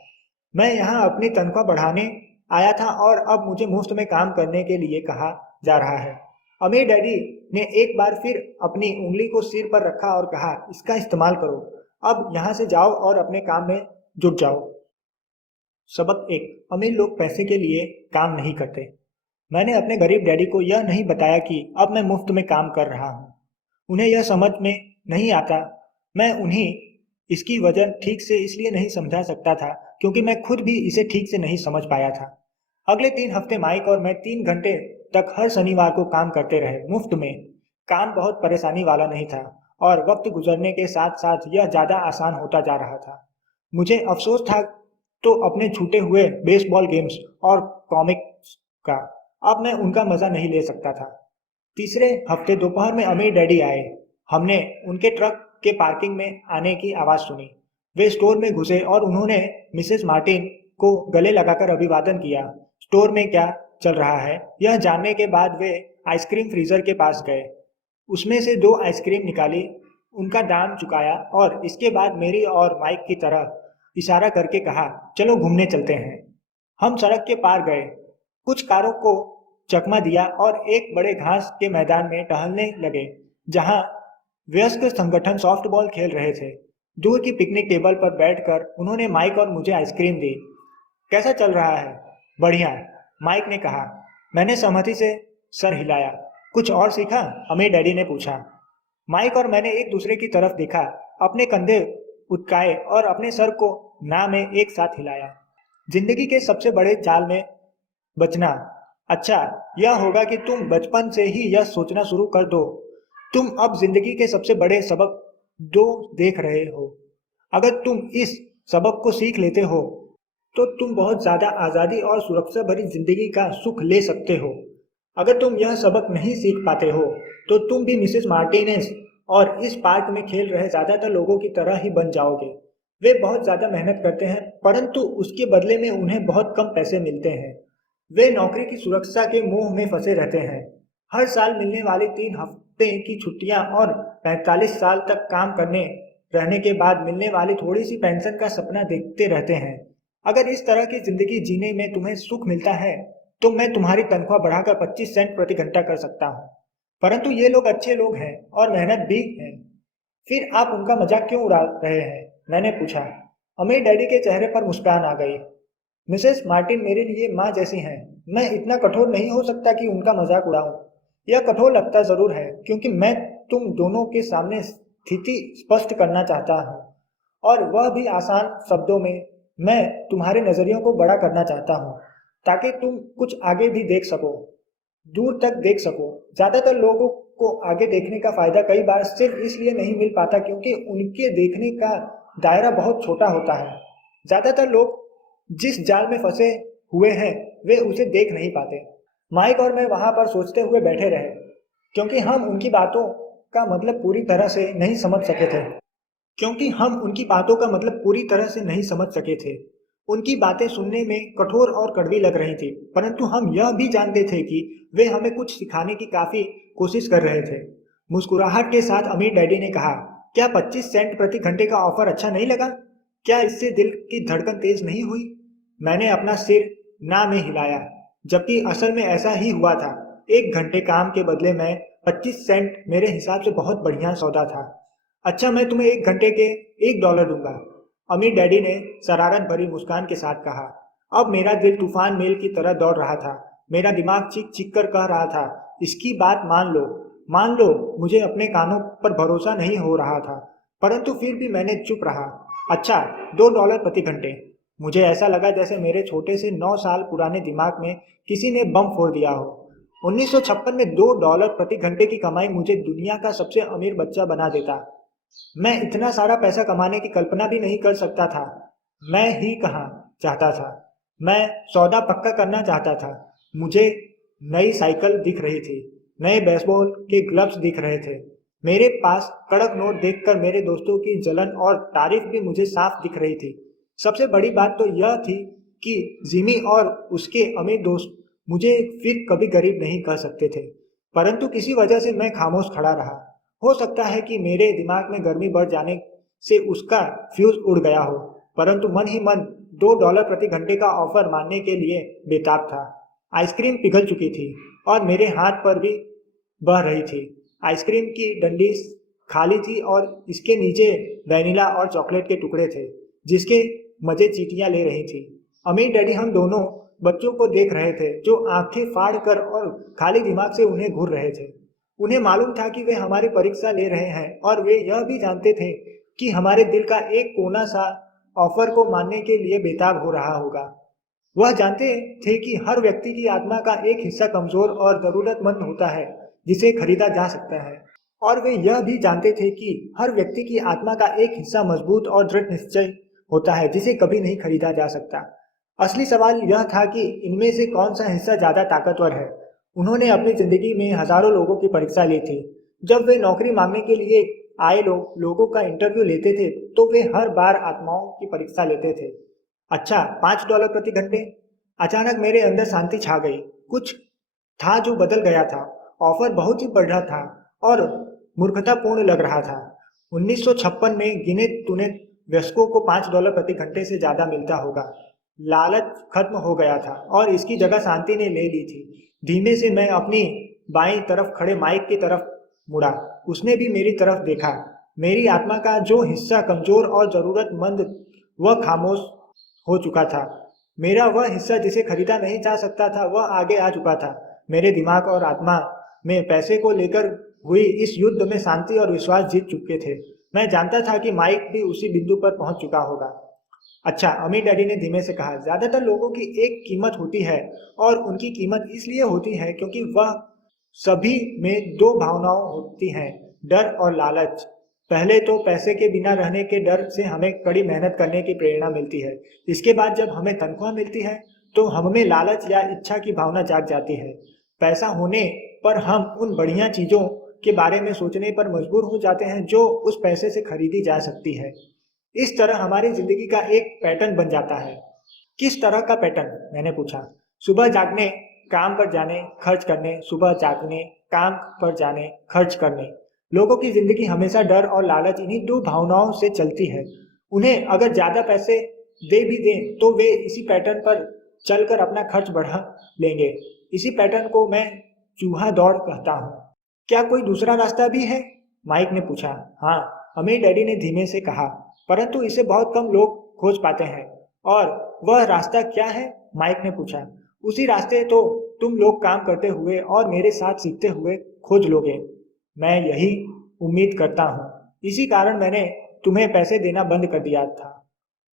मैं यहाँ अपनी तनख्वाह बढ़ाने आया था और अब मुझे मुफ्त में काम करने के लिए कहा जा रहा है। अमीर डैडी ने एक बार फिर अपनी उंगली को सिर पर रखा और कहा, इसका इस्तेमाल करो। अब यहाँ से जाओ और अपने काम में जुट जाओ। सबक 1, अमीर लोग पैसे के लिए काम नहीं करते। मैंने अपने गरीब डैडी को यह नहीं बताया कि अब मैं मुफ्त में काम कर रहा हूँ। उन्हें यह समझ में नहीं आता। मैं उन्हें इसकी वजह ठीक से इसलिए नहीं समझा सकता था क्योंकि मैं खुद भी इसे ठीक से नहीं समझ पाया था। अगले 3 हफ्ते माइक और मैं 3 घंटे तक हर शनिवार को काम करते रहे, मुफ्त में। काम बहुत परेशानी वाला नहीं था और वक्त गुजरने के साथ साथ यह ज्यादा आसान होता जा रहा था। मुझे अफसोस था तो अपने छूटे हुए बेसबॉल गेम्स और कॉमिक्स का। अब मैं उनका मजा नहीं ले सकता था। तीसरे हफ्ते दोपहर में अमीर डैडी आए। हमने उनके ट्रक के पार्किंग में आने की आवाज सुनी। वे स्टोर में घुसे और उन्होंने मिसेस मार्टिन को गले लगाकर अभिवादन किया। स्टोर में क्या चल रहा है यह जानने के बाद वे आइसक्रीम फ्रीजर के पास गए, उसमें से 2 आइसक्रीम निकाली, उनका दाम चुकाया और इसके बाद मेरी और माइक की तरह इशारा करके कहा, चलो घूमने चलते हैं। हम सड़क के पार गए, कुछ कारों को चकमा दिया और एक बड़े घास के मैदान में टहलने लगे जहां वयस्क संगठन सॉफ्टबॉल खेल रहे थे। दूर की पिकनिक टेबल पर बैठकर उन्होंने माइक और मुझे आइसक्रीम दी। कैसा चल रहा है? बढ़िया, माइक ने कहा। मैंने सहमति से सर हिलाया। कुछ और सीखा? अमीर डैडी ने पूछा। माइक और मैंने एक दूसरे की तरफ देखा, अपने कंधे उटकाए और अपने सर को ना में एक साथ हिलाया। जिंदगी के सबसे बड़े जाल में बचना। अच्छा, यह होगा कि तुम बचपन से ही यह सोचना शुरू कर दो। तुम अब जिंदगी के सबसे बड़े सबक दो देख रहे हो। अगर तुम इस सबक को सीख लेते हो तो तुम बहुत ज्यादा आजादी और सुरक्षा भरी जिंदगी का सुख ले सकते हो। अगर तुम यह सबक नहीं सीख पाते हो तो तुम भी मिसेस मार्टिनेज और इस पार्क में खेल रहे ज्यादातर लोगों की तरह ही बन जाओगे। वे बहुत ज्यादा मेहनत करते हैं परंतु उसके बदले में उन्हें बहुत कम पैसे मिलते हैं। वे नौकरी की सुरक्षा के मोह में फंसे रहते हैं। हर साल मिलने वाली 3 हफ्ते की छुट्टियां और 45 साल तक काम करने रहने के बाद मिलने वाली थोड़ी सी पेंशन का सपना देखते रहते हैं। अगर इस तरह की जिंदगी जीने में तुम्हें सुख मिलता है तो मैं तुम्हारी तनख्वाह बढ़ाकर 25 सेंट प्रति घंटा कर सकता हूँ। परंतु ये लोग अच्छे लोग हैं और मेहनत भी है। फिर आप उनका मजाक क्यों उड़ा रहे हैं? मैंने पूछा। अमीर डैडी के चेहरे पर मुस्कान आ गई। मिसेस मार्टिन मेरे लिए माँ जैसी हैं। मैं इतना कठोर नहीं हो सकता कि उनका मजाक उड़ाऊं। यह कठोर लगता जरूर है क्योंकि मैं तुम दोनों के सामने स्थिति स्पष्ट करना चाहता हूँ और वह भी आसान शब्दों में। मैं तुम्हारे नजरियों को बड़ा करना चाहता हूँ ताकि तुम कुछ आगे भी देख सको, दूर तक देख सको। ज्यादातर लोगों को आगे देखने का फायदा कई बार सिर्फ इसलिए नहीं मिल पाता क्योंकि उनके देखने का दायरा बहुत छोटा होता है। ज्यादातर लोग जिस जाल में फंसे हुए हैं वे उसे देख नहीं पाते। माइक और मैं वहां पर सोचते हुए बैठे रहे, क्योंकि हम उनकी बातों का मतलब पूरी तरह से नहीं समझ सके थे। क्योंकि हम उनकी बातों का मतलब पूरी तरह से नहीं समझ सके थे। उनकी बातें सुनने में कठोर और कड़वी लग रही थी, परंतु हम यह भी जानते थे कि वे हमें कुछ सिखाने की काफी कोशिश कर रहे थे। मुस्कुराहट के साथ अमीर डैडी ने कहा, क्या 25 सेंट प्रति घंटे का ऑफर अच्छा नहीं लगा? क्या इससे दिल की धड़कन तेज नहीं हुई? मैंने अपना सिर ना में हिलाया, जबकि असल में ऐसा ही हुआ था। 1 घंटे काम के बदले में 25 सेंट मेरे हिसाब से बहुत बढ़िया सौदा था। अच्छा, मैं तुम्हें 1 घंटे के $1 दूंगा, अमीर डैडी ने शरारत भरी मुस्कान के साथ कहा। अब मेरा दिल तूफान मेल की तरह दौड़ रहा था। मेरा दिमाग चीख चीख कर कह रहा था, इसकी बात मान लो, मान लो। मुझे अपने कानों पर भरोसा नहीं हो रहा था, परंतु फिर भी मैंने चुप रहा। अच्छा, $2 प्रति घंटे। मुझे ऐसा लगा जैसे मेरे छोटे से 9 साल पुराने दिमाग में किसी ने बम फोड़ दिया हो। 1956 में $2 प्रति घंटे की कमाई मुझे दुनिया का सबसे अमीर बच्चा बना देता। मैं इतना सारा पैसा कमाने की कल्पना भी नहीं कर सकता था। मैं ही कहाँ चाहता था। मैं सौदा पक्का करना चाहता था। मुझे नई साइकिल दिख रही थी, नए बेसबॉल के ग्लव्स दिख रहे थे। मेरे पास कड़क नोट देखकर मेरे दोस्तों की जलन और तारीफ भी मुझे साफ दिख रही थी। सबसे बड़ी बात तो यह थी कि जिमी और उसके अमीर दोस्त मुझे फिर कभी गरीब नहीं कह सकते थे। परंतु किसी वजह से मैं खामोश खड़ा रहा। हो सकता है कि मेरे दिमाग में गर्मी बढ़ जाने से उसका फ्यूज उड़ गया हो, परंतु मन ही मन $2 प्रति घंटे का ऑफर मानने के लिए बेताब था। आइसक्रीम पिघल चुकी थी और मेरे हाथ पर भी बह रही थी। आइसक्रीम की डंडी खाली थी और इसके नीचे वैनिला और चॉकलेट के टुकड़े थे, जिसके मजे चींटियां ले रही थी। अमीर डैडी हम दोनों बच्चों को देख रहे थे, जो आंखें फाड़ कर और खाली दिमाग से उन्हें घूर रहे थे। उन्हें मालूम था कि वे हमारी परीक्षा ले रहे हैं और वे यह भी जानते थे कि हमारे दिल का एक कोना सा ऑफर को मानने के लिए बेताब हो रहा होगा। वह जानते थे कि हर व्यक्ति की आत्मा का एक हिस्सा कमजोर और जरूरतमंद होता है, जिसे खरीदा जा सकता है। और वे यह भी जानते थे कि हर व्यक्ति की आत्मा का एक हिस्सा मजबूत और दृढ़ निश्चय होता है, जिसे कभी नहीं खरीदा जा सकता। असली सवाल यह था कि इनमें से कौन सा हिस्सा ज्यादा ताकतवर है। उन्होंने अपनी जिंदगी में हजारों लोगों की परीक्षा ली थी। जब वे नौकरी मांगने के लिए आए लोगों का इंटरव्यू लेते थे, तो वे हर बार आत्माओं की परीक्षा लेते थे। अच्छा, $5 प्रति घंटे। अचानक मेरे अंदर शांति छा गई। कुछ था जो बदल गया था। ऑफर बहुत ही बढ़ा था और मूर्खतापूर्ण लग रहा था। 1956 में गिने चुने वयस्कों को $5 प्रति घंटे से ज्यादा मिलता होगा। लालच खत्म हो गया था और इसकी जगह शांति ने ले ली थी। धीमे से मैं अपनी बाईं तरफ खड़े माइक की तरफ मुड़ा। उसने भी मेरी तरफ देखा। मेरी आत्मा का जो हिस्सा कमजोर और जरूरतमंद, वह खामोश हो चुका था। मेरा वह हिस्सा जिसे खरीदा नहीं जा सकता था, वह आगे आ चुका था। मेरे दिमाग और आत्मा में पैसे को लेकर हुई इस युद्ध में शांति और विश्वास जीत चुके थे। मैं जानता था कि माइक भी उसी बिंदु पर पहुंच चुका होगा। अच्छा, अमीर डैडी ने धीमे से कहा, ज्यादातर लोगों की एक कीमत होती है और उनकी कीमत इसलिए होती है क्योंकि वह सभी में दो भावनाओं होती हैं, डर और लालच। पहले तो पैसे के बिना रहने के डर से हमें कड़ी मेहनत करने की प्रेरणा मिलती है। इसके बाद जब हमें तनख्वाह मिलती है तो हमें लालच या इच्छा की भावना जाग जाती है। पैसा होने पर हम उन बढ़िया चीजों के बारे में सोचने पर मजबूर हो जाते हैं जो उस पैसे से खरीदी जा सकती है। इस तरह हमारी जिंदगी का एक पैटर्न बन जाता है। किस तरह का पैटर्न? मैंने पूछा। सुबह जागने, काम पर जाने, खर्च करने, सुबह जागने, काम पर जाने, खर्च करने। लोगों की जिंदगी हमेशा डर और लालच, इन्हीं दो भावनाओं से चलती है। उन्हें अगर ज्यादा पैसे दे भी दें तो वे इसी पैटर्न पर चलकर अपना खर्च बढ़ा लेंगे। इसी पैटर्न को मैं चूहा दौड़ कहता हूँ। क्या कोई दूसरा रास्ता भी है? माइक ने पूछा। हाँ, अमीर डैडी ने धीमे से कहा, परंतु इसे बहुत कम लोग खोज पाते हैं। और वह रास्ता क्या है? माइक ने पूछा। उसी रास्ते तो तुम लोग काम करते हुए और मेरे साथ सीखते हुए खोज लोगे। मैं यही उम्मीद करता हूँ। इसी कारण मैंने तुम्हें पैसे देना बंद कर दिया था।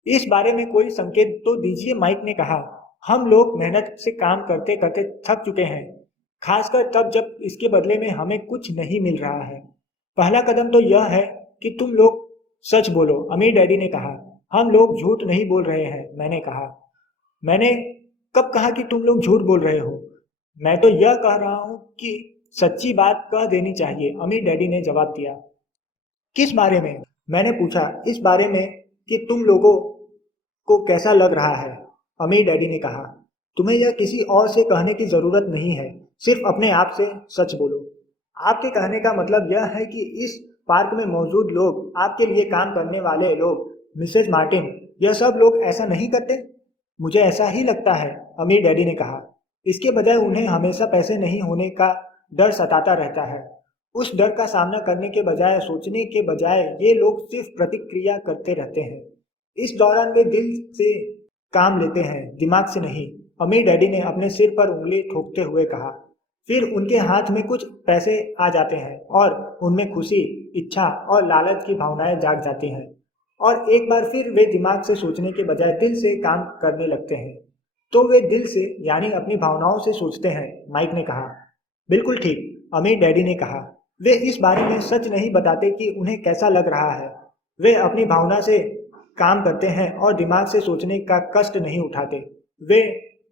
इस बारे में कोई संकेत तो दीजिए, माइक ने कहा। हम लोग मेहनत से काम करते करते थक चुके हैं, खासकर तब जब इसके बदले में हमें कुछ नहीं मिल रहा है। पहला कदम तो यह है कि तुम लोग सच बोलो, अमीर डैडी ने कहा। हम लोग झूठ नहीं बोल रहे हैं, मैंने कहा। मैंने कब कहा कि तुम लोग झूठ बोल रहे हो? मैं तो यह कह रहा हूँ कि सच्ची बात कह देनी चाहिए, अमीर डैडी ने जवाब दिया। किस बारे में? मैंने पूछा। इस बारे में कि तुम लोगों को कैसा लग रहा है, अमीर डैडी ने कहा। तुम्हें यह किसी और से कहने की जरूरत नहीं है, सिर्फ अपने आप से सच बोलो। आपके कहने का मतलब यह है कि इस पार्क में मौजूद लोग, आपके लिए काम करने वाले लोग, मिसेज मार्टिन, यह सब लोग ऐसा नहीं करते? मुझे ऐसा ही लगता है, अमीर डैडी ने कहा। इसके बजाय उन्हें हमेशा पैसे नहीं होने का डर सताता रहता है। उस डर का सामना करने के बजाय, सोचने के बजाय, ये लोग सिर्फ प्रतिक्रिया करते रहते हैं। इस दौरान वे दिल से काम लेते हैं, दिमाग से नहीं, अमीर डैडी ने अपने सिर पर उंगली ठोकते हुए कहा। फिर उनके हाथ में कुछ पैसे आ जाते हैं और उनमें खुशी, इच्छा और लालच की भावनाएं जाग जाती हैं, और एक बार फिर वे दिमाग से सोचने के बजाय दिल से काम करने लगते हैं। तो वे दिल से, यानी अपनी भावनाओं से सोचते हैं, माइक ने कहा। बिल्कुल ठीक, अमीर डैडी ने कहा। वे इस बारे में सच नहीं बताते कि उन्हें कैसा लग रहा है। वे अपनी भावना से काम करते हैं और दिमाग से सोचने का कष्ट नहीं उठाते। वे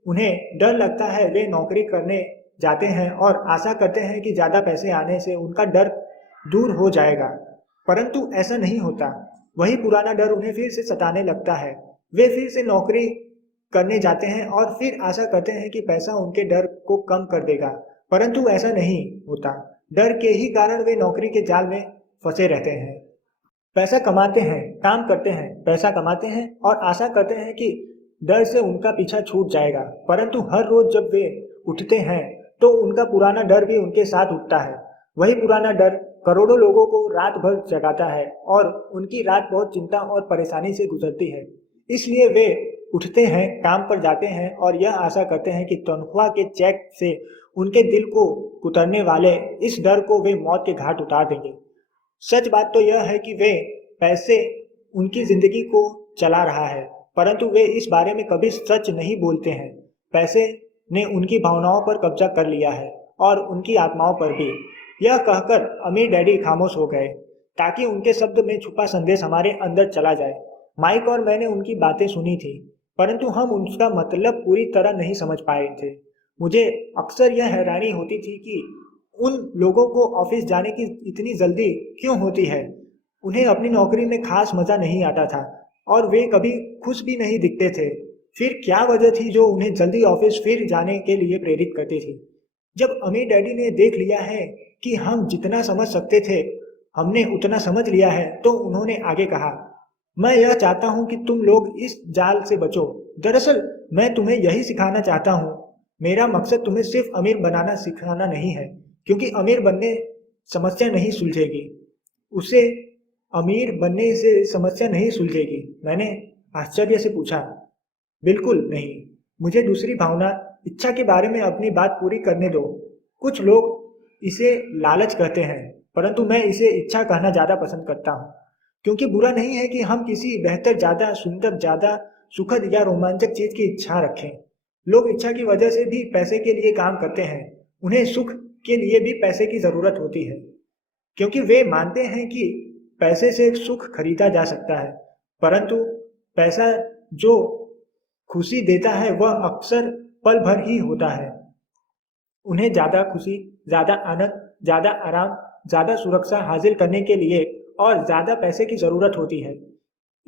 उन्हें डर लगता है, वे नौकरी करने जाते हैं और आशा करते हैं कि ज़्यादा पैसे आने से उनका डर दूर हो जाएगा, परंतु ऐसा नहीं होता। वही पुराना डर उन्हें फिर से सताने लगता है। वे फिर से नौकरी करने जाते हैं और फिर आशा करते हैं कि पैसा उनके डर को कम कर देगा, परंतु ऐसा नहीं होता। डर के ही कारण वे नौकरी के जाल में फंसे रहते हैं। पैसा कमाते हैं, काम करते हैं, पैसा कमाते हैं और आशा करते हैं कि डर से उनका पीछा छूट जाएगा, परंतु हर रोज जब वे उठते हैं तो उनका पुराना डर भी उनके साथ उठता है। वही पुराना डर करोड़ों लोगों को रात भर जगाता है और उनकी रात बहुत चिंता और परेशानी से गुजरती है। इसलिए वे उठते हैं, काम पर जाते हैं और यह आशा करते हैं कि तनख्वाह के चेक से उनके दिल को कुतरने वाले इस डर को वे मौत के घाट उतार देंगे। सच बात तो यह है कि वे पैसे उनकी जिंदगी को चला रहा है, परंतु वे इस बारे में कभी सच नहीं बोलते हैं। पैसे ने उनकी भावनाओं पर कब्जा कर लिया है और उनकी आत्माओं पर भी। यह कहकर अमीर डैडी खामोश हो गए ताकि उनके शब्द में छुपा संदेश हमारे अंदर चला जाए। माइक और मैंने उनकी बातें सुनी थी, परंतु हम उसका मतलब पूरी तरह नहीं समझ पाए थे। मुझे अक्सर यह हैरानी होती थी कि उन लोगों को ऑफिस जाने की इतनी जल्दी क्यों होती है। उन्हें अपनी नौकरी में खास मजा नहीं आता था और वे कभी खुश भी नहीं दिखते थे। फिर क्या वजह थी जो उन्हें जल्दी ऑफिस फिर जाने के लिए प्रेरित करती थी? जब अमीर डैडी ने देख लिया है कि हम जितना समझ सकते थे हमने उतना समझ लिया है, तो उन्होंने आगे कहा, मैं यह चाहता हूं कि तुम लोग इस जाल से बचो। दरअसल मैं तुम्हें यही सिखाना चाहता हूं। मेरा मकसद तुम्हें सिर्फ अमीर बनाना सिखाना नहीं है, क्योंकि अमीर बनने समस्या नहीं सुलझेगी। उसे अमीर बनने से समस्या नहीं सुलझेगी। मैंने आश्चर्य से पूछा। बिल्कुल नहीं, मुझे दूसरी भावना, इच्छा के बारे में अपनी बात पूरी करने दो। कुछ लोग इसे लालच कहते हैं, परंतु मैं इसे इच्छा कहना ज़्यादा पसंद करता हूँ, क्योंकि बुरा नहीं है कि हम किसी बेहतर, ज़्यादा सुंदर, ज़्यादा सुखद या रोमांचक चीज़ की इच्छा रखें। लोग इच्छा की वजह से भी पैसे के लिए काम करते हैं। उन्हें सुख के लिए भी पैसे की ज़रूरत होती है, क्योंकि वे मानते हैं कि पैसे से सुख खरीदा जा सकता है, परंतु पैसा जो खुशी देता है वह अक्सर पल भर ही होता है। उन्हें ज़्यादा खुशी, ज़्यादा आनंद, ज़्यादा आराम, ज़्यादा सुरक्षा हासिल करने के लिए और ज़्यादा पैसे की ज़रूरत होती है।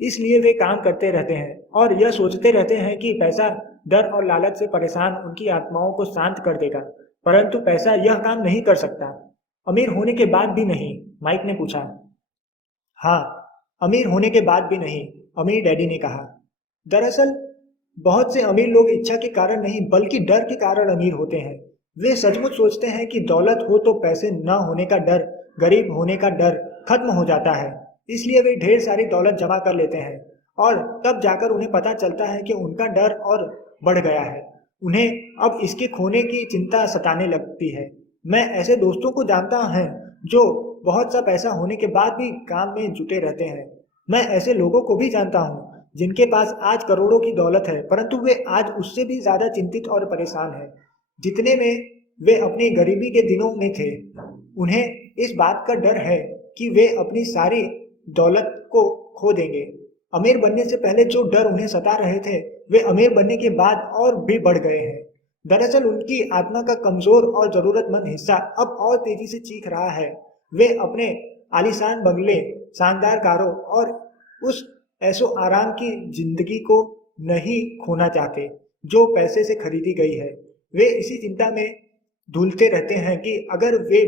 इसलिए वे काम करते रहते हैं और यह सोचते रहते हैं कि पैसा डर और लालच से परेशान उनकी आत्माओं को शांत कर देगा, परंतु पैसा यह काम नहीं कर सकता। अमीर होने के बाद भी नहीं? माइक ने पूछा। हाँ, अमीर होने के बाद भी नहीं, अमीर डैडी ने कहा। दरअसल बहुत से अमीर लोग इच्छा के कारण नहीं बल्कि डर के कारण अमीर होते हैं। वे सचमुच सोचते हैं कि दौलत हो तो पैसे न होने का डर, गरीब होने का डर खत्म हो जाता है। इसलिए वे ढेर सारी दौलत जमा कर लेते हैं और तब जाकर उन्हें पता चलता है कि उनका डर और बढ़ गया है। उन्हें अब इसके खोने की चिंता सताने लगती है। मैं ऐसे दोस्तों को जानता हूं जो बहुत सा पैसा होने के बाद भी काम में जुटे रहते हैं। मैं ऐसे लोगों को भी जानता हूँ जिनके पास आज करोड़ों की दौलत है, परंतु वे आज उससे भी ज्यादा चिंतित और परेशान हैं जितने में वे अपनी गरीबी के दिनों में थे। उन्हें इस बात का डर है कि वे अपनी सारी दौलत को खो देंगे। अमीर बनने से पहले जो डर उन्हें सता रहे थे वे अमीर बनने के बाद और भी बढ़ गए हैं। दरअसल उनकी आत्मा का कमजोर और जरूरतमंद हिस्सा अब और तेजी से चीख रहा है। वे अपने आलीशान बंगले, शानदार कारों और उस ऐशो आराम की जिंदगी को नहीं खोना चाहते जो पैसे से खरीदी गई है। वे इसी चिंता में धुलते रहते हैं कि अगर वे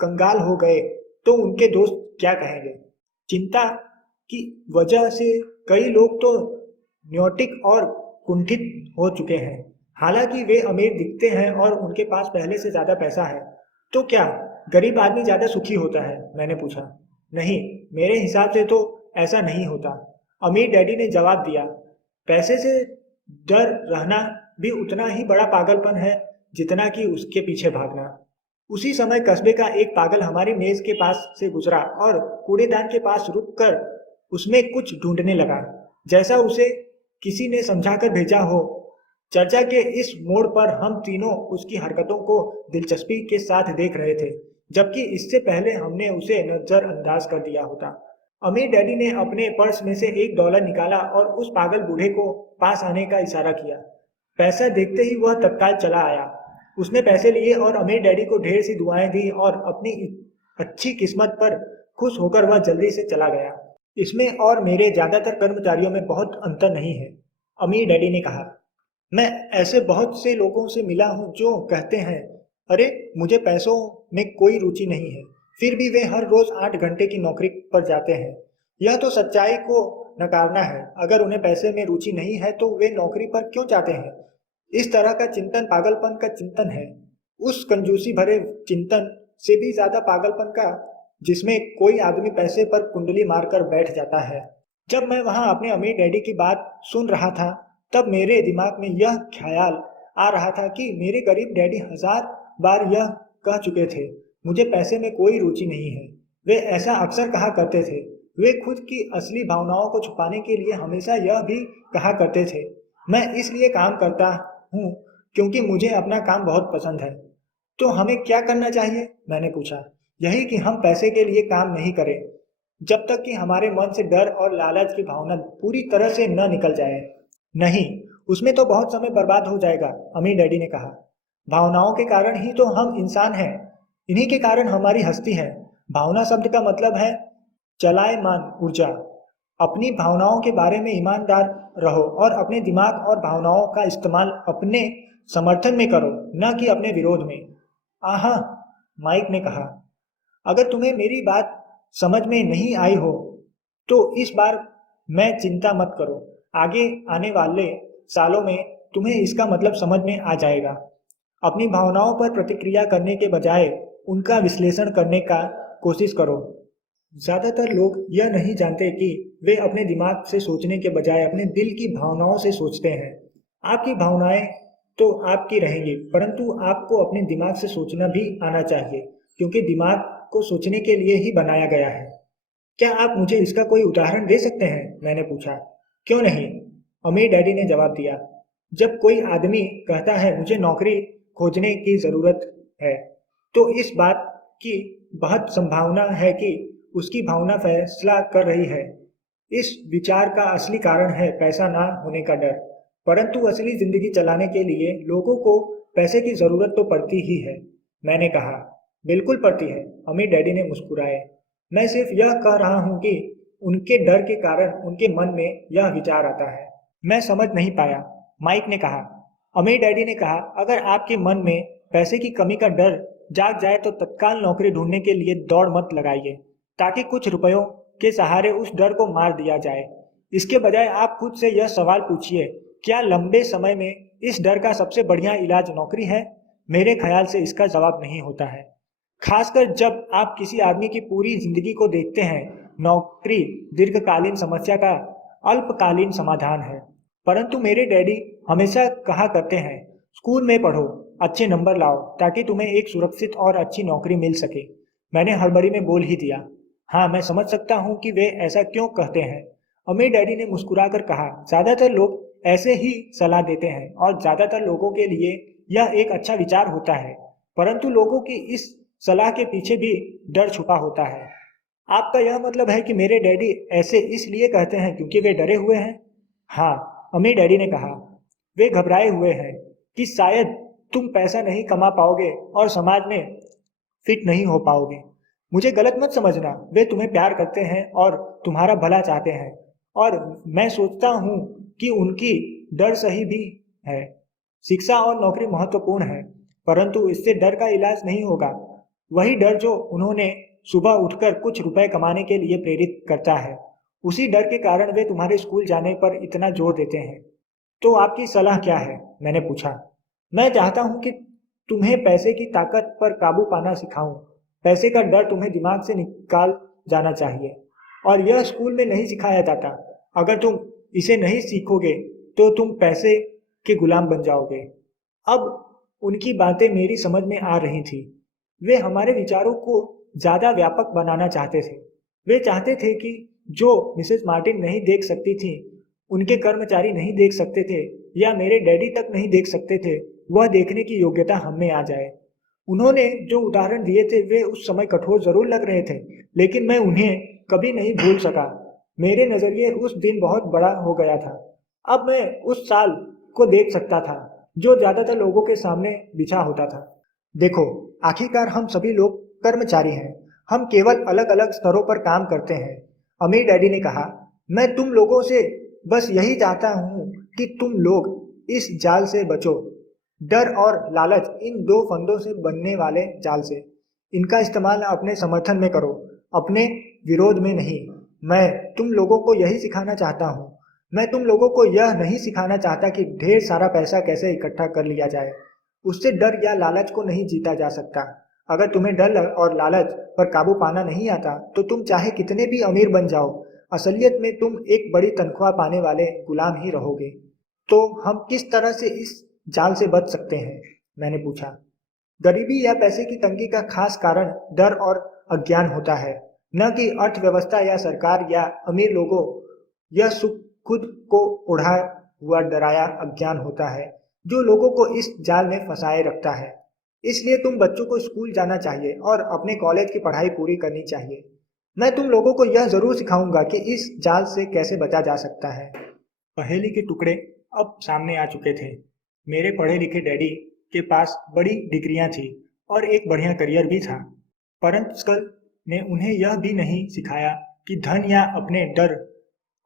कंगाल हो गए तो उनके दोस्त क्या कहेंगे। चिंता की वजह से कई लोग तो न्यूरोटिक और कुंठित हो चुके हैं। हालांकि वे अमीर दिखते हैं और उनके पास पहले से ज्यादा पैसा है। तो क्या गरीब आदमी ज्यादा सुखी होता है? मैंने पूछा। नहीं, मेरे हिसाब से तो ऐसा नहीं होता, अमीर डैडी ने जवाब दिया। पैसे से डर रहना भी उतना ही बड़ा पागलपन है जितना कि उसके पीछे भागना। उसी समय कस्बे का एक पागल हमारी मेज के पास से गुजरा और कूड़ेदान के पास रुककर उसमें कुछ ढूंढने लगा, जैसा उसे किसी ने समझाकर भेजा हो। चर्चा के इस मोड़ पर हम तीनों उसकी हरकतों को दिलचस्पी के साथ देख रहे थे, जबकि इससे पहले हमने उसे नजरअंदाज कर दिया होता। अमीर डैडी ने अपने पर्स में से $1 निकाला और उस पागल बूढ़े को पास आने का इशारा किया। पैसा देखते ही वह तत्काल चला आया। उसने पैसे लिए और अमीर डैडी को ढेर सी दुआएं दी और अपनी अच्छी किस्मत पर खुश होकर वह जल्दी से चला गया। इसमें और मेरे ज्यादातर कर्मचारियों में बहुत अंतर नहीं है, अमीर डैडी ने कहा। मैं ऐसे बहुत से लोगों से मिला हूँ जो कहते हैं, अरे मुझे पैसों में कोई रुचि नहीं है, फिर भी वे हर रोज 8 घंटे की नौकरी पर जाते हैं। यह तो सच्चाई को नकारना है। अगर उन्हें पैसे में रुचि नहीं है तो वे नौकरी पर क्यों जाते हैं? इस तरह का चिंतन पागलपन का चिंतन है, उस कंजूसी भरे चिंतन से भी ज्यादा पागलपन का जिसमें कोई आदमी पैसे पर कुंडली मारकर बैठ जाता है। जब मैं वहां अपने अमीर डैडी की बात सुन रहा था तब मेरे दिमाग में यह ख्याल आ रहा था कि मेरे गरीब डैडी 1000 बार यह कह चुके थे, मुझे पैसे में कोई रुचि नहीं है। वे ऐसा अक्सर कहा करते थे। वे खुद की असली भावनाओं को छुपाने के लिए हमेशा यह भी कहा करते थे, मैं इसलिए काम करता हूँ क्योंकि मुझे अपना काम बहुत पसंद है। तो हमें क्या करना चाहिए? मैंने पूछा। यही कि हम पैसे के लिए काम नहीं करें जब तक कि हमारे मन से डर और लालच की भावना पूरी तरह से न निकल जाए। नहीं, उसमें तो बहुत समय बर्बाद हो जाएगा, अमीर डैडी ने कहा। भावनाओं के कारण ही तो हम इंसान हैं, इन्हीं के कारण हमारी हस्ती है। भावना शब्द का मतलब है चलायमान ऊर्जा। अपनी भावनाओं के बारे में ईमानदार रहो और अपने दिमाग और भावनाओं का इस्तेमाल अपने समर्थन में करो, न कि अपने विरोध में। आहा, माइक ने कहा। अगर तुम्हें मेरी बात समझ में नहीं आई हो तो इस बार मैं चिंता मत करो, आगे आने वाले सालों में तुम्हें इसका मतलब समझ में आ जाएगा। अपनी भावनाओं पर प्रतिक्रिया करने के बजाय उनका विश्लेषण करने का कोशिश करो। ज्यादातर लोग यह नहीं जानते कि वे अपने दिमाग से सोचने के बजाय अपने दिल की भावनाओं से सोचते हैं। आपकी भावनाएं तो आपकी रहेंगी, परंतु आपको अपने दिमाग से सोचना भी आना चाहिए, क्योंकि दिमाग को सोचने के लिए ही बनाया गया है। क्या आप मुझे इसका कोई उदाहरण दे सकते हैं? मैंने पूछा। क्यों नहीं, अमीर डैडी ने जवाब दिया। जब कोई आदमी कहता है मुझे नौकरी खोजने की जरूरत है, तो इस बात की बहुत संभावना है कि उसकी भावना फैसला कर रही है। इस विचार का असली कारण है पैसा ना होने का डर, परंतु असली जिंदगी चलाने के लिए लोगों को पैसे की जरूरत तो पड़ती ही है। मैंने कहा, बिल्कुल पड़ती है, अमीर डैडी ने मुस्कुराए। मैं सिर्फ यह कह रहा हूँ कि उनके डर के कारण उनके मन में यह विचार आता है। मैं समझ नहीं पाया, माइक ने कहा। अमीर डैडी ने कहा, अगर आपके मन में पैसे की कमी का डर जाग जाए तो तत्काल नौकरी ढूंढने के लिए दौड़ मत लगाइए, ताकि कुछ रुपयों के सहारे उस डर को मार दिया जाए। इसके बजाय आप खुद से यह सवाल पूछिए, क्या लंबे समय में इस डर का सबसे बढ़िया इलाज नौकरी है? मेरे ख्याल से इसका जवाब नहीं होता है। खासकर जब आप किसी आदमी की पूरी जिंदगी को देखते हैं। नौकरी दीर्घकालीन समस्या का अल्पकालीन समाधान है। परंतु मेरे डैडी हमेशा कहा करते हैं, स्कूल में पढ़ो, अच्छे नंबर लाओ, ताकि तुम्हें एक सुरक्षित और अच्छी नौकरी मिल सके। मैंने हड़बड़ी में बोल ही दिया, हाँ, मैं समझ सकता हूँ कि वे ऐसा क्यों कहते हैं। अमीर डैडी ने मुस्कुराकर कहा, ज्यादातर लोग ऐसे ही सलाह देते हैं और ज्यादातर लोगों के लिए यह एक अच्छा विचार होता है, परंतु लोगों की इस सलाह के पीछे भी डर छुपा होता है। आपका यह मतलब है कि मेरे डैडी ऐसे इसलिए कहते हैं क्योंकि वे डरे हुए हैं? हाँ, अमीर डैडी ने कहा। वे घबराए हुए हैं कि शायद तुम पैसा नहीं कमा पाओगे और समाज में फिट नहीं हो पाओगे। मुझे गलत मत समझना, वे तुम्हें प्यार करते हैं और तुम्हारा भला चाहते हैं, और मैं सोचता हूँ कि उनकी डर सही भी है। शिक्षा और नौकरी महत्वपूर्ण है, परंतु इससे डर का इलाज नहीं होगा। वही डर जो उन्होंने सुबह उठकर कुछ रुपए कमाने के लिए प्रेरित करता है, उसी डर के कारण वे तुम्हारे स्कूल जाने पर इतना जोर देते हैं। तो आपकी सलाह क्या है? मैंने पूछा। मैं चाहता हूं कि तुम्हें पैसे की ताकत पर काबू पाना सिखाऊं। पैसे का डर तुम्हें दिमाग से निकाल जाना चाहिए, और यह स्कूल में नहीं सिखाया जाता। अगर तुम इसे नहीं सीखोगे तो तुम पैसे के गुलाम बन जाओगे। अब उनकी बातें मेरी समझ में आ रही थी। वे हमारे विचारों को ज्यादा व्यापक बनाना चाहते थे। वे चाहते थे कि जो मिसेस मार्टिन नहीं देख सकती थी, उनके कर्मचारी नहीं देख सकते थे, या मेरे डैडी तक नहीं देख सकते थे, वह देखने की योग्यता हम में आ जाए। उन्होंने जो उदाहरण दिए थे वे उस समय कठोर जरूर लग रहे थे, लेकिन मैं उन्हें कभी नहीं भूल सका। मेरे नजरिए उस दिन बहुत बड़ा हो गया था। अब मैं उस साल को देख सकता था जो ज्यादातर लोगों के सामने बिछा होता था। देखो, आखिरकार हम सभी लोग कर्मचारी हैं। हम केवल अलग अलग स्तरों पर काम करते हैं। अमीर डैडी ने कहा। मैं तुम लोगों से बस यही चाहता हूँ कि तुम लोग इस जाल से बचो। डर और लालच, इन दो फंदों से बनने वाले जाल से। इनका इस्तेमाल अपने समर्थन में करो, अपने विरोध में नहीं। मैं तुम लोगों को यही सिखाना चाहता हूँ। मैं तुम लोगों को यह नहीं सिखाना चाहता कि ढेर सारा पैसा कैसे इकट्ठा कर लिया जाए। उससे डर या लालच को नहीं जीता जा सकता। अगर तुम्हें डर और लालच पर काबू पाना नहीं आता तो तुम चाहे कितने भी अमीर बन जाओ, असलियत में तुम एक बड़ी तनख्वाह पाने वाले गुलाम ही रहोगे। तो हम किस तरह से इस जाल से बच सकते हैं? मैंने पूछा। गरीबी या पैसे की तंगी का खास कारण डर और अज्ञान होता है, न कि अर्थव्यवस्था या सरकार या अमीर लोगों। यह सुख खुद को उड़ा हुआ डराया अज्ञान होता है जो लोगों को इस जाल में फंसाए रखता है। इसलिए तुम बच्चों को स्कूल जाना चाहिए और अपने कॉलेज की पढ़ाई पूरी करनी चाहिए। मैं तुम लोगों को यह जरूर सिखाऊंगा कि इस जाल से कैसे बचा जा सकता है। पहेली के टुकड़े अब सामने आ चुके थे। मेरे पढ़े लिखे डैडी के पास बड़ी डिग्रियां थी और एक बढ़िया करियर भी था, परंतु ने उन्हें यह भी नहीं सिखाया कि धन या अपने डर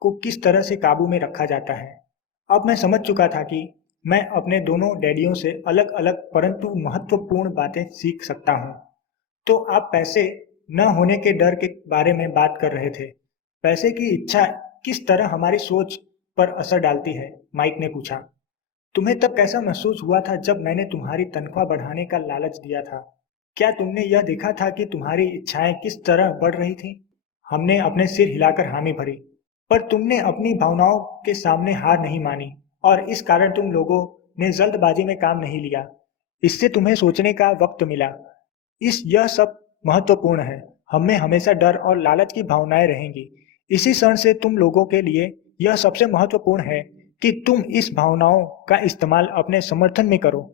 को किस तरह से काबू में रखा जाता है। अब मैं समझ चुका था कि मैं अपने दोनों डैडियों से अलग अलग परंतु महत्वपूर्ण बातें सीख सकता हूँ। तो आप पैसे न होने के डर के बारे में बात कर रहे थे। पैसे की इच्छा किस तरह हमारी सोच पर असर डालती है? माइक ने पूछा। तुम्हें तब कैसा महसूस हुआ था जब मैंने तुम्हारी तनख्वाह बढ़ाने का लालच दिया था? क्या तुमने यह देखा था कि तुम्हारी इच्छाएं किस तरह बढ़ रही थीं? हमने अपने सिर हिलाकर हामी भरी। पर तुमने अपनी भावनाओं के सामने हार नहीं मानी, और इस कारण तुम लोगों ने जल्दबाजी में काम नहीं लिया। इससे तुम्हें सोचने का वक्त मिला। यह सब महत्वपूर्ण है। हम में हमेशा डर और लालच की भावनाएं रहेंगी। इसी क्षण से तुम लोगों के लिए यह सबसे महत्वपूर्ण है कि तुम इस भावनाओं का इस्तेमाल अपने समर्थन में करो,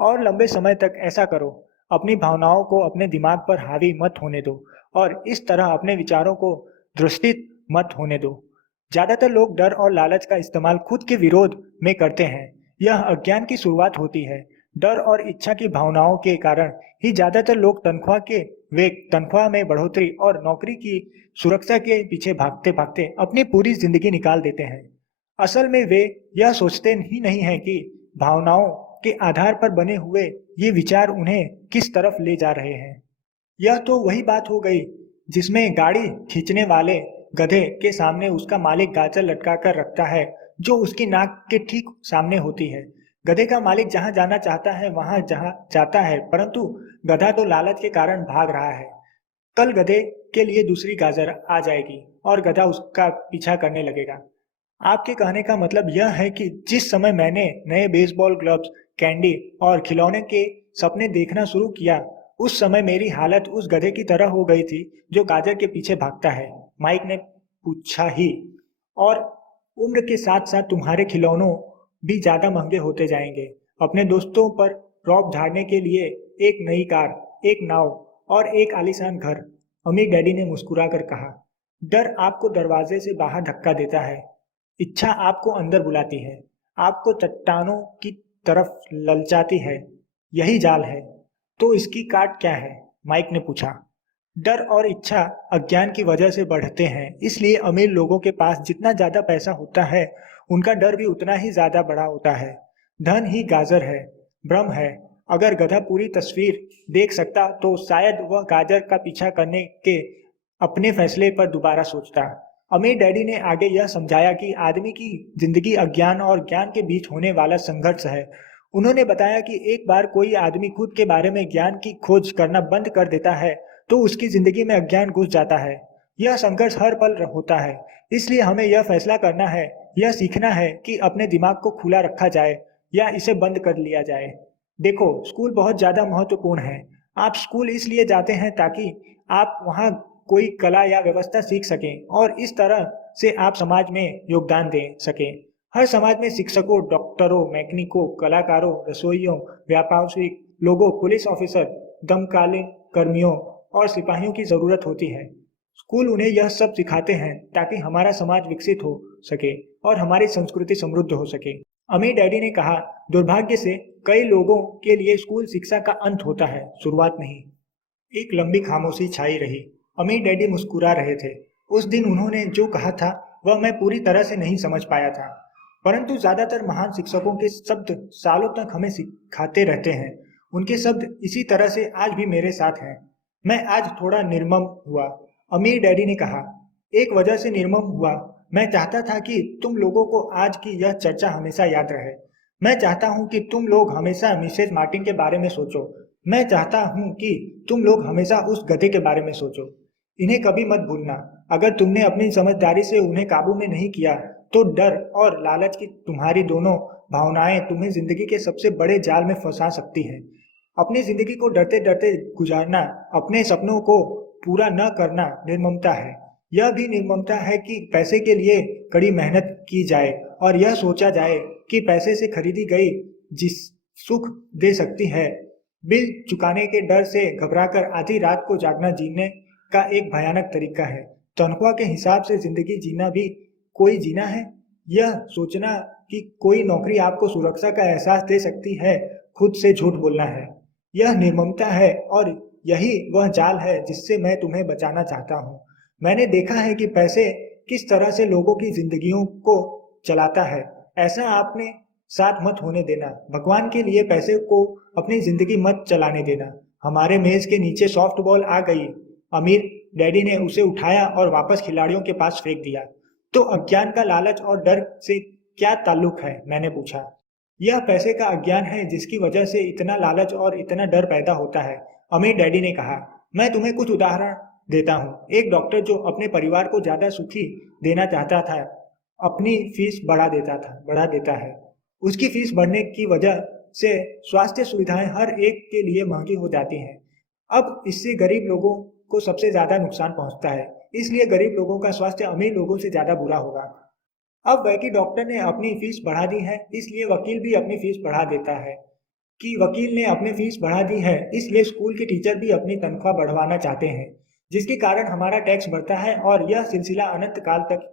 और लंबे समय तक ऐसा करो। अपनी भावनाओं को अपने दिमाग पर हावी मत होने दो, और इस तरह अपने विचारों को दृष्टित मत होने दो। ज्यादातर लोग डर और लालच का इस्तेमाल खुद के विरोध में करते हैं। यह अज्ञान की शुरुआत होती है। डर और इच्छा की भावनाओं के कारण ही ज्यादातर लोग तनख्वाह में बढ़ोतरी और नौकरी की सुरक्षा के पीछे भागते भागते अपनी पूरी जिंदगी निकाल देते हैं। असल में वे यह सोचते ही नहीं हैं कि भावनाओं के आधार पर बने हुए ये विचार उन्हें किस तरफ ले जा रहे हैं। यह तो वही बात हो गई जिसमें गाड़ी खींचने वाले गधे के सामने उसका मालिक गाजर लटका कर रखता है, जो उसकी नाक के ठीक सामने होती है। गधे का मालिक जहां जाना चाहता है वहां जहां जाता है, परंतु गधा तो लालच के कारण भाग रहा है। कल गधे के लिए दूसरी गाजर आ जाएगी और गधा उसका पीछा करने लगेगा। आपके कहने का मतलब यह है कि जिस समय मैंने नए बेसबॉल ग्लव्स, कैंडी और खिलौने के सपने देखना शुरू किया, उस समय मेरी हालत उस गधे की तरह हो गई थी जो गाजर के पीछे भागता है। माइक ने पूछा ही। और उम्र के साथ साथ तुम्हारे खिलौनों भी ज्यादा महंगे होते जाएंगे। अपने दोस्तों पर रौब झाड़ने के लिए एक नई कार, एक नाव और एक आलीशान घर। अमीर डैडी ने मुस्कुराकर कहा, डर आपको दरवाजे से बाहर धक्का देता है, इच्छा आपको अंदर बुलाती है, आपको चट्टानों की तरफ ललचाती है। यही जाल है। तो इसकी काट क्या है? माइक ने पूछा। डर और इच्छा अज्ञान की वजह से बढ़ते हैं, इसलिए अमीर लोगों के पास जितना ज्यादा पैसा होता है, उनका डर भी उतना ही ज्यादा बड़ा होता है। धन ही गाजर है, भ्रम है। अगर गधा पूरी तस्वीर देख सकता तो शायद वह गाजर का पीछा करने के अपने फैसले पर दोबारा सोचता। अमीर डैडी ने आगे यह समझाया कि आदमी की जिंदगी अज्ञान और ज्ञान के बीच होने वाला संघर्ष है। उन्होंने बताया कि एक बार कोई आदमी खुद के बारे में ज्ञान की खोज करना बंद कर देता है तो उसकी जिंदगी में अज्ञान घुस जाता है। यह संघर्ष हर पल होता है, इसलिए हमें यह फैसला करना है, यह सीखना है कि अपने दिमाग को खुला रखा जाए या इसे बंद कर लिया जाए। देखो, स्कूल बहुत ज्यादा महत्वपूर्ण है। आप स्कूल इसलिए जाते हैं ताकि आप वहाँ कोई कला या व्यवस्था सीख सकें और इस तरह से आप समाज में योगदान दे सकें। हर समाज में शिक्षकों, डॉक्टरों, मैकेनिकों, कलाकारों, रसोइयों, व्यावसायिक लोगों, पुलिस ऑफिसर, दमकल कर्मियों और सिपाहियों की जरूरत होती है। स्कूल उन्हें यह सब सिखाते हैं ताकि हमारा समाज विकसित हो सके और हमारी संस्कृति समृद्ध हो सके। अमीर डैडी ने कहा, दुर्भाग्य से कई लोगों के लिए स्कूल शिक्षा का अंत होता है, शुरुआत नहीं। एक लंबी खामोशी छाई रही। अमीर डैडी मुस्कुरा रहे थे। उस दिन उन्होंने जो कहा था वह मैं पूरी तरह से नहीं समझ पाया था, परंतु ज्यादातर महान शिक्षकों के शब्द सालों तक हमें सिखाते रहते हैं। उनके शब्द इसी तरह से आज भी मेरे साथ हैं। मैं आज थोड़ा निर्मम हुआ, अमीर डैडी ने कहा। एक वजह से निर्मम हुआ। मैं चाहता था कि तुम लोगों को आज की यह चर्चा हमेशा याद रहे। मैं चाहता हूं कि तुम लोग हमेशा मिसेज मार्टिन के बारे में सोचो। मैं चाहता हूं कि तुम लोग हमेशा उस गधे के बारे में सोचो। इन्हें कभी मत भूलना। अगर तुमने अपनी समझदारी से उन्हें काबू में नहीं किया तो डर और लालच की तुम्हारी दोनों भावनाएं तुम्हें जिंदगी के सबसे बड़े जाल में फंसा सकती हैं। अपनी जिंदगी को डरते डरते गुजारना, अपने सपनों को पूरा न करना निर्ममता है। यह भी निर्ममता है कि पैसे के लिए कड़ी मेहनत की जाए और यह सोचा जाए कि पैसे से खरीदी गई जिस सुख दे सकती है, बिल चुकाने के डर से घबराकर आधी रात को जागना जीने का एक भयानक तरीका है। तनख्वाह के हिसाब से जिंदगी जीना भी कोई जीना है। यह सोचना कि कोई नौकरी आपको सुरक्षा का एहसास दे सकती है, खुद से झूठ बोलना है। यह निर्ममता है और यही वह जाल है जिससे मैं तुम्हें बचाना चाहता हूँ। मैंने देखा है कि पैसे किस तरह से लोगों की जिंदगियों को चलाता है। ऐसा आपने साथ मत होने देना। भगवान के लिए पैसे को अपनी जिंदगी मत चलाने देना। हमारे मेज के नीचे सॉफ्ट बॉल आ गई। अमीर डैडी ने उसे उठाया और वापस खिलाड़ियों के पास फेंक दिया। तो अज्ञान का लालच और डर से क्या ताल्लुक है? मैंने पूछा। यह पैसे का अज्ञान है जिसकी वजह से इतना लालच और इतना डर पैदा होता है, अमीर डैडी ने कहा। मैं तुम्हें कुछ उदाहरण देता हूँ। एक डॉक्टर जो अपने परिवार को ज्यादा सुखी देना चाहता था, अपनी फीस बढ़ा देता है। उसकी फीस बढ़ने की वजह से स्वास्थ्य सुविधाएं हर एक के लिए महंगी हो जाती हैं। अब इससे गरीब लोगों को सबसे ज्यादा नुकसान पहुंचता है, इसलिए गरीब लोगों का स्वास्थ्य अमीर लोगों से ज्यादा बुरा होगा। अब वकील डॉक्टर ने अपनी फीस बढ़ा दी है, इसलिए वकील भी अपनी फीस बढ़ा देता है। कि वकील ने अपनी फीस बढ़ा दी है, इसलिए स्कूल के टीचर भी अपनी तनख्वाह बढ़वाना चाहते हैं, जिसके कारण हमारा टैक्स बढ़ता है और यह सिलसिला अनंत काल तक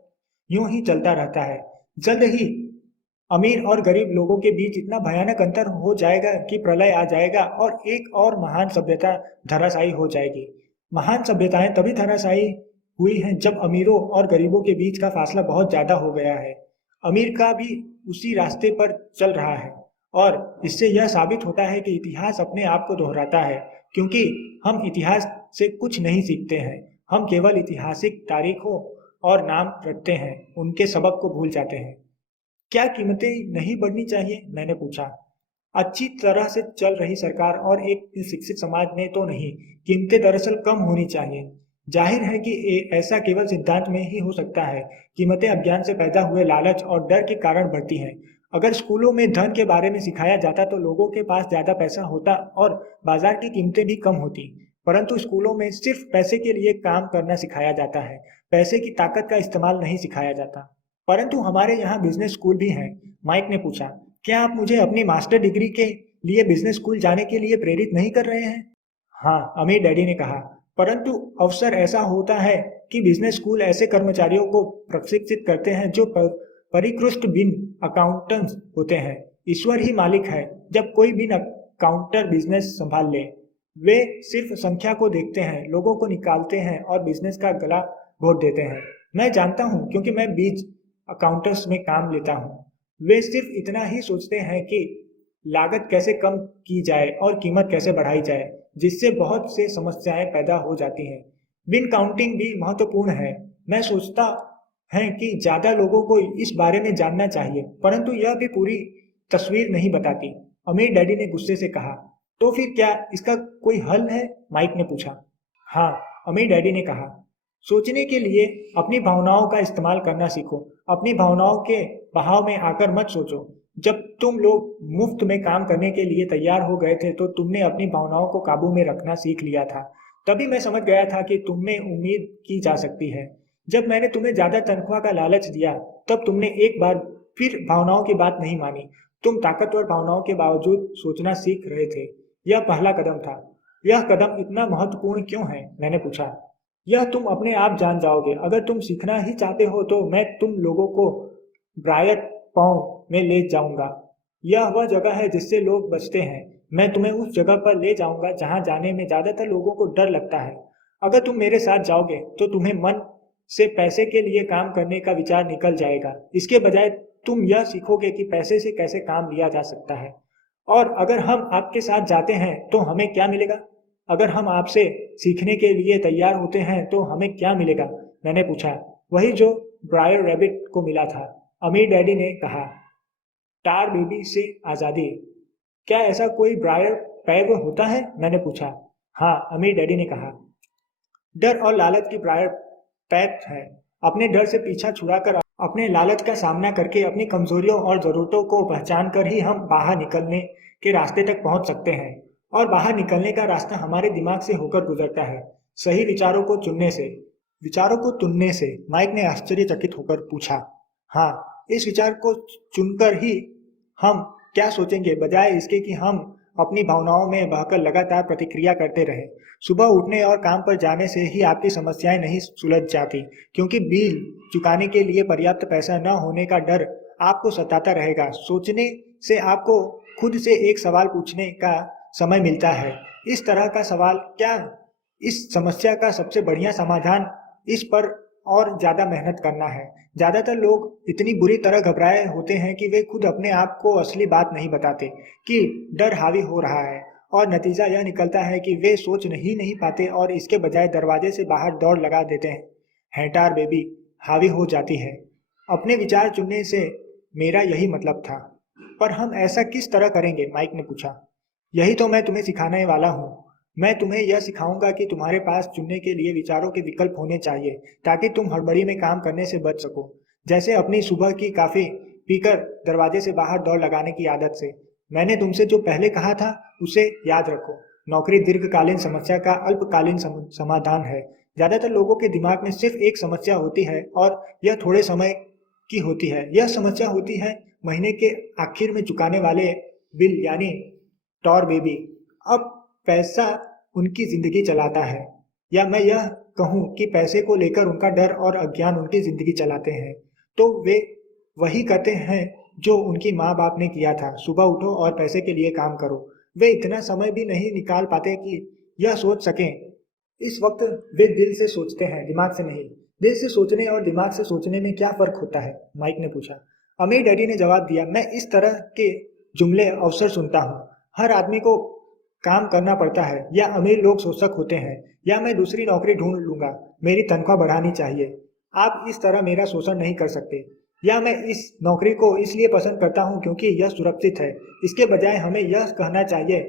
यूं ही चलता रहता है। जल्द ही अमीर और गरीब लोगों के बीच इतना भयानक अंतर हो जाएगा कि प्रलय आ जाएगा और एक और महान सभ्यता धराशायी हो जाएगी। महान सभ्यताएं तभी धराशायी हुई हैं जब अमीरों और गरीबों के बीच का फासला बहुत ज्यादा हो गया है। अमीर का भी उसी रास्ते पर चल रहा है और इससे यह साबित होता है कि इतिहास अपने आप को दोहराता है, क्योंकि हम इतिहास से कुछ नहीं सीखते हैं। हम केवल ऐतिहासिक तारीखों और नाम रखते हैं, उनके सबक को भूल जाते हैं। क्या कीमतें नहीं बढ़नी चाहिए? मैंने पूछा। अच्छी तरह से चल रही सरकार और एक शिक्षित समाज में तो नहीं, कीमतें दरअसल कम होनी चाहिए। जाहिर है कि ऐसा केवल सिद्धांत में ही हो सकता है। कीमतें अज्ञान से पैदा हुए लालच और डर के कारण बढ़ती हैं। अगर स्कूलों में धन के बारे में सिखाया जाता तो लोगों के पास ज्यादा पैसा होता और बाजार की कीमतें भी कम होती, परंतु स्कूलों में सिर्फ पैसे के लिए काम करना सिखाया जाता है, पैसे की ताकत का इस्तेमाल नहीं सिखाया जाता। परंतु हमारे यहाँ बिजनेस स्कूल भी हैं, माइक ने पूछा। क्या आप मुझे अपनी मास्टर डिग्री के लिए बिजनेस स्कूल जाने के लिए प्रेरित नहीं कर रहे हैं? हाँ, अमीर डैडी ने कहा, परंतु अवसर ऐसा होता है कि बिजनेस स्कूल ऐसे कर्मचारियों को प्रशिक्षित करते हैं जो परिष्कृत बिन अकाउंटेंट्स होते हैं। ईश्वर ही मालिक है जब कोई बिन अकाउंटर बिजनेस संभाल ले। वे सिर्फ संख्या को देखते हैं, लोगों को निकालते हैं और बिजनेस का गला घोट देते हैं। मैं जानता हूँ क्योंकि मैं बीज अकाउंटर्स में काम लेता हूँ। वे सिर्फ इतना ही सोचते हैं कि लागत कैसे कम की जाए और कीमत कैसे बढ़ाई जाए, जिससे बहुत से समस्याएं पैदा हो जाती हैं। बिन काउंटिंग भी महत्वपूर्ण है। मैं सोचता है कि ज्यादा लोगों को इस बारे में जानना चाहिए, परंतु यह भी पूरी तस्वीर नहीं बताती। अमीर डैडी ने गुस्से से कहा। तो फिर क्या इसका कोई हल है? माइक ने पूछा। हाँ, अमीर डैडी ने कहा, सोचने के लिए अपनी भावनाओं का इस्तेमाल करना सीखो। अपनी भावनाओं के बहाव में आकर मत सोचो। जब तुम लोग मुफ्त में काम करने के लिए तैयार हो गए थे तो तुमने अपनी भावनाओं को काबू में रखना सीख लिया था। तभी मैं समझ गया था कि तुम में उम्मीद की जा सकती है। जब मैंने तुम्हें ज्यादा तनख्वाह का लालच दिया तब तुमने एक बार फिर भावनाओं की बात नहीं मानी। तुम ताकतवर भावनाओं के बावजूद सोचना सीख रहे थे। यह पहला कदम था। यह कदम इतना महत्वपूर्ण क्यों है? मैंने पूछा। यह तुम अपने आप जान जाओगे। अगर तुम सीखना ही चाहते हो तो मैं तुम लोगों को ब्रायट पाँव में ले जाऊंगा। यह वह जगह है जिससे लोग बचते हैं। मैं तुम्हें उस जगह पर ले जाऊंगा जहां जाने में ज्यादातर लोगों को डर लगता है। अगर तुम मेरे साथ जाओगे तो तुम्हें मन से पैसे के लिए काम करने का विचार निकल जाएगा। इसके बजाय तुम यह सीखोगे कि पैसे से कैसे काम लिया जा सकता है। और अगर हम आपके साथ जाते हैं तो हमें क्या मिलेगा? अगर हम आपसे सीखने के लिए तैयार होते हैं तो हमें क्या मिलेगा? मैंने पूछा। वही जो ब्रायर रैबिट को मिला था, अमीर डैडी ने कहा। टार बेबी से आज़ादी। क्या ऐसा कोई ब्रायर पैग होता है? मैंने पूछा। हाँ, अमीर डैडी ने कहा। डर और लालच की ब्रायर पैक है। अपने डर से पीछा छुड़ाकर अपने लालच का सामना करके अपनी कमजोरियों और जरूरतों को पहचान कर ही हम बाहर निकलने के रास्ते तक पहुंच सकते हैं। और बाहर निकलने का रास्ता हमारे दिमाग से होकर गुजरता है, सही विचारों को चुनने से। विचारों को चुनने से? माइक ने आश्चर्यचकित होकर पूछा। हाँ, इस विचार को चुनकर ही हम क्या सोचेंगे, बजाय इसके कि हम अपनी भावनाओं में बहकर लगातार प्रतिक्रिया करते रहें। सुबह उठने और काम पर जाने से ही आपकी समस्याएं नहीं सुलझ जाती, क्योंकि बिल चुकाने के लिए पर्याप्त पैसा न होने का डर आपको सताता रहेगा। सोचने से आपको खुद से एक सवाल पूछने का समय मिलता है। इस तरह का सवाल, क्या इस समस्या का सबसे बढ़िया समाधान इस पर और ज्यादा मेहनत करना है? ज्यादातर लोग इतनी बुरी तरह घबराए होते हैं कि वे खुद अपने आप को असली बात नहीं बताते कि डर हावी हो रहा है, और नतीजा यह निकलता है कि वे सोच नहीं पाते और इसके बजाय दरवाजे से बाहर दौड़ लगा देते हैं। हैटार बेबी हावी हो जाती है। अपने विचार चुनने से मेरा यही मतलब था। पर हम ऐसा किस तरह करेंगे? माइक ने पूछा। यही तो मैं तुम्हें सिखाने वाला हूँ। मैं तुम्हें यह सिखाऊंगा कि तुम्हारे पास चुनने के लिए विचारों के विकल्प होने चाहिए, ताकि तुम हड़बड़ी में काम करने से बच सको। जैसे अपनी सुबह की कॉफी पीकर दरवाजे से बाहर दौड़ लगाने की आदत से। मैंने तुमसे जो पहले कहा था उसे याद रखो। नौकरी दीर्घकालीन समस्या का अल्पकालीन समाधान है। ज्यादातर लोगों के दिमाग में सिर्फ एक समस्या होती है और यह थोड़े समय की होती है। यह समस्या होती है महीने के आखिर में चुकाने वाले बिल, यानी टॉर बेबी। अब पैसा उनकी जिंदगी चलाता है, या मैं यह कहूँ कि पैसे को लेकर उनका डर और अज्ञान उनकी जिंदगी चलाते हैं। तो वे वही करते हैं जो उनकी माँ बाप ने किया था, सुबह उठो और पैसे के लिए काम करो। वे इतना समय भी नहीं निकाल पाते कि यह सोच सकें। इस वक्त वे दिल से सोचते हैं, दिमाग से नहीं। दिल से सोचने और दिमाग से सोचने में क्या फर्क होता है? माइक ने पूछा। अमीर डैडी ने जवाब दिया। मैं इस तरह के जुमले अवसर सुनता हूँ। हर आदमी को काम करना पड़ता है, या अमीर लोग शोषक होते हैं, या मैं दूसरी नौकरी ढूंढ लूंगा, मेरी तनख्वाह बढ़ानी चाहिए। आप इस तरह मेरा शोषण नहीं कर सकते। या मैं इस नौकरी को इसलिए पसंद करता हूं क्योंकि यह सुरक्षित है। इसके बजाय हमें यह कहना चाहिए,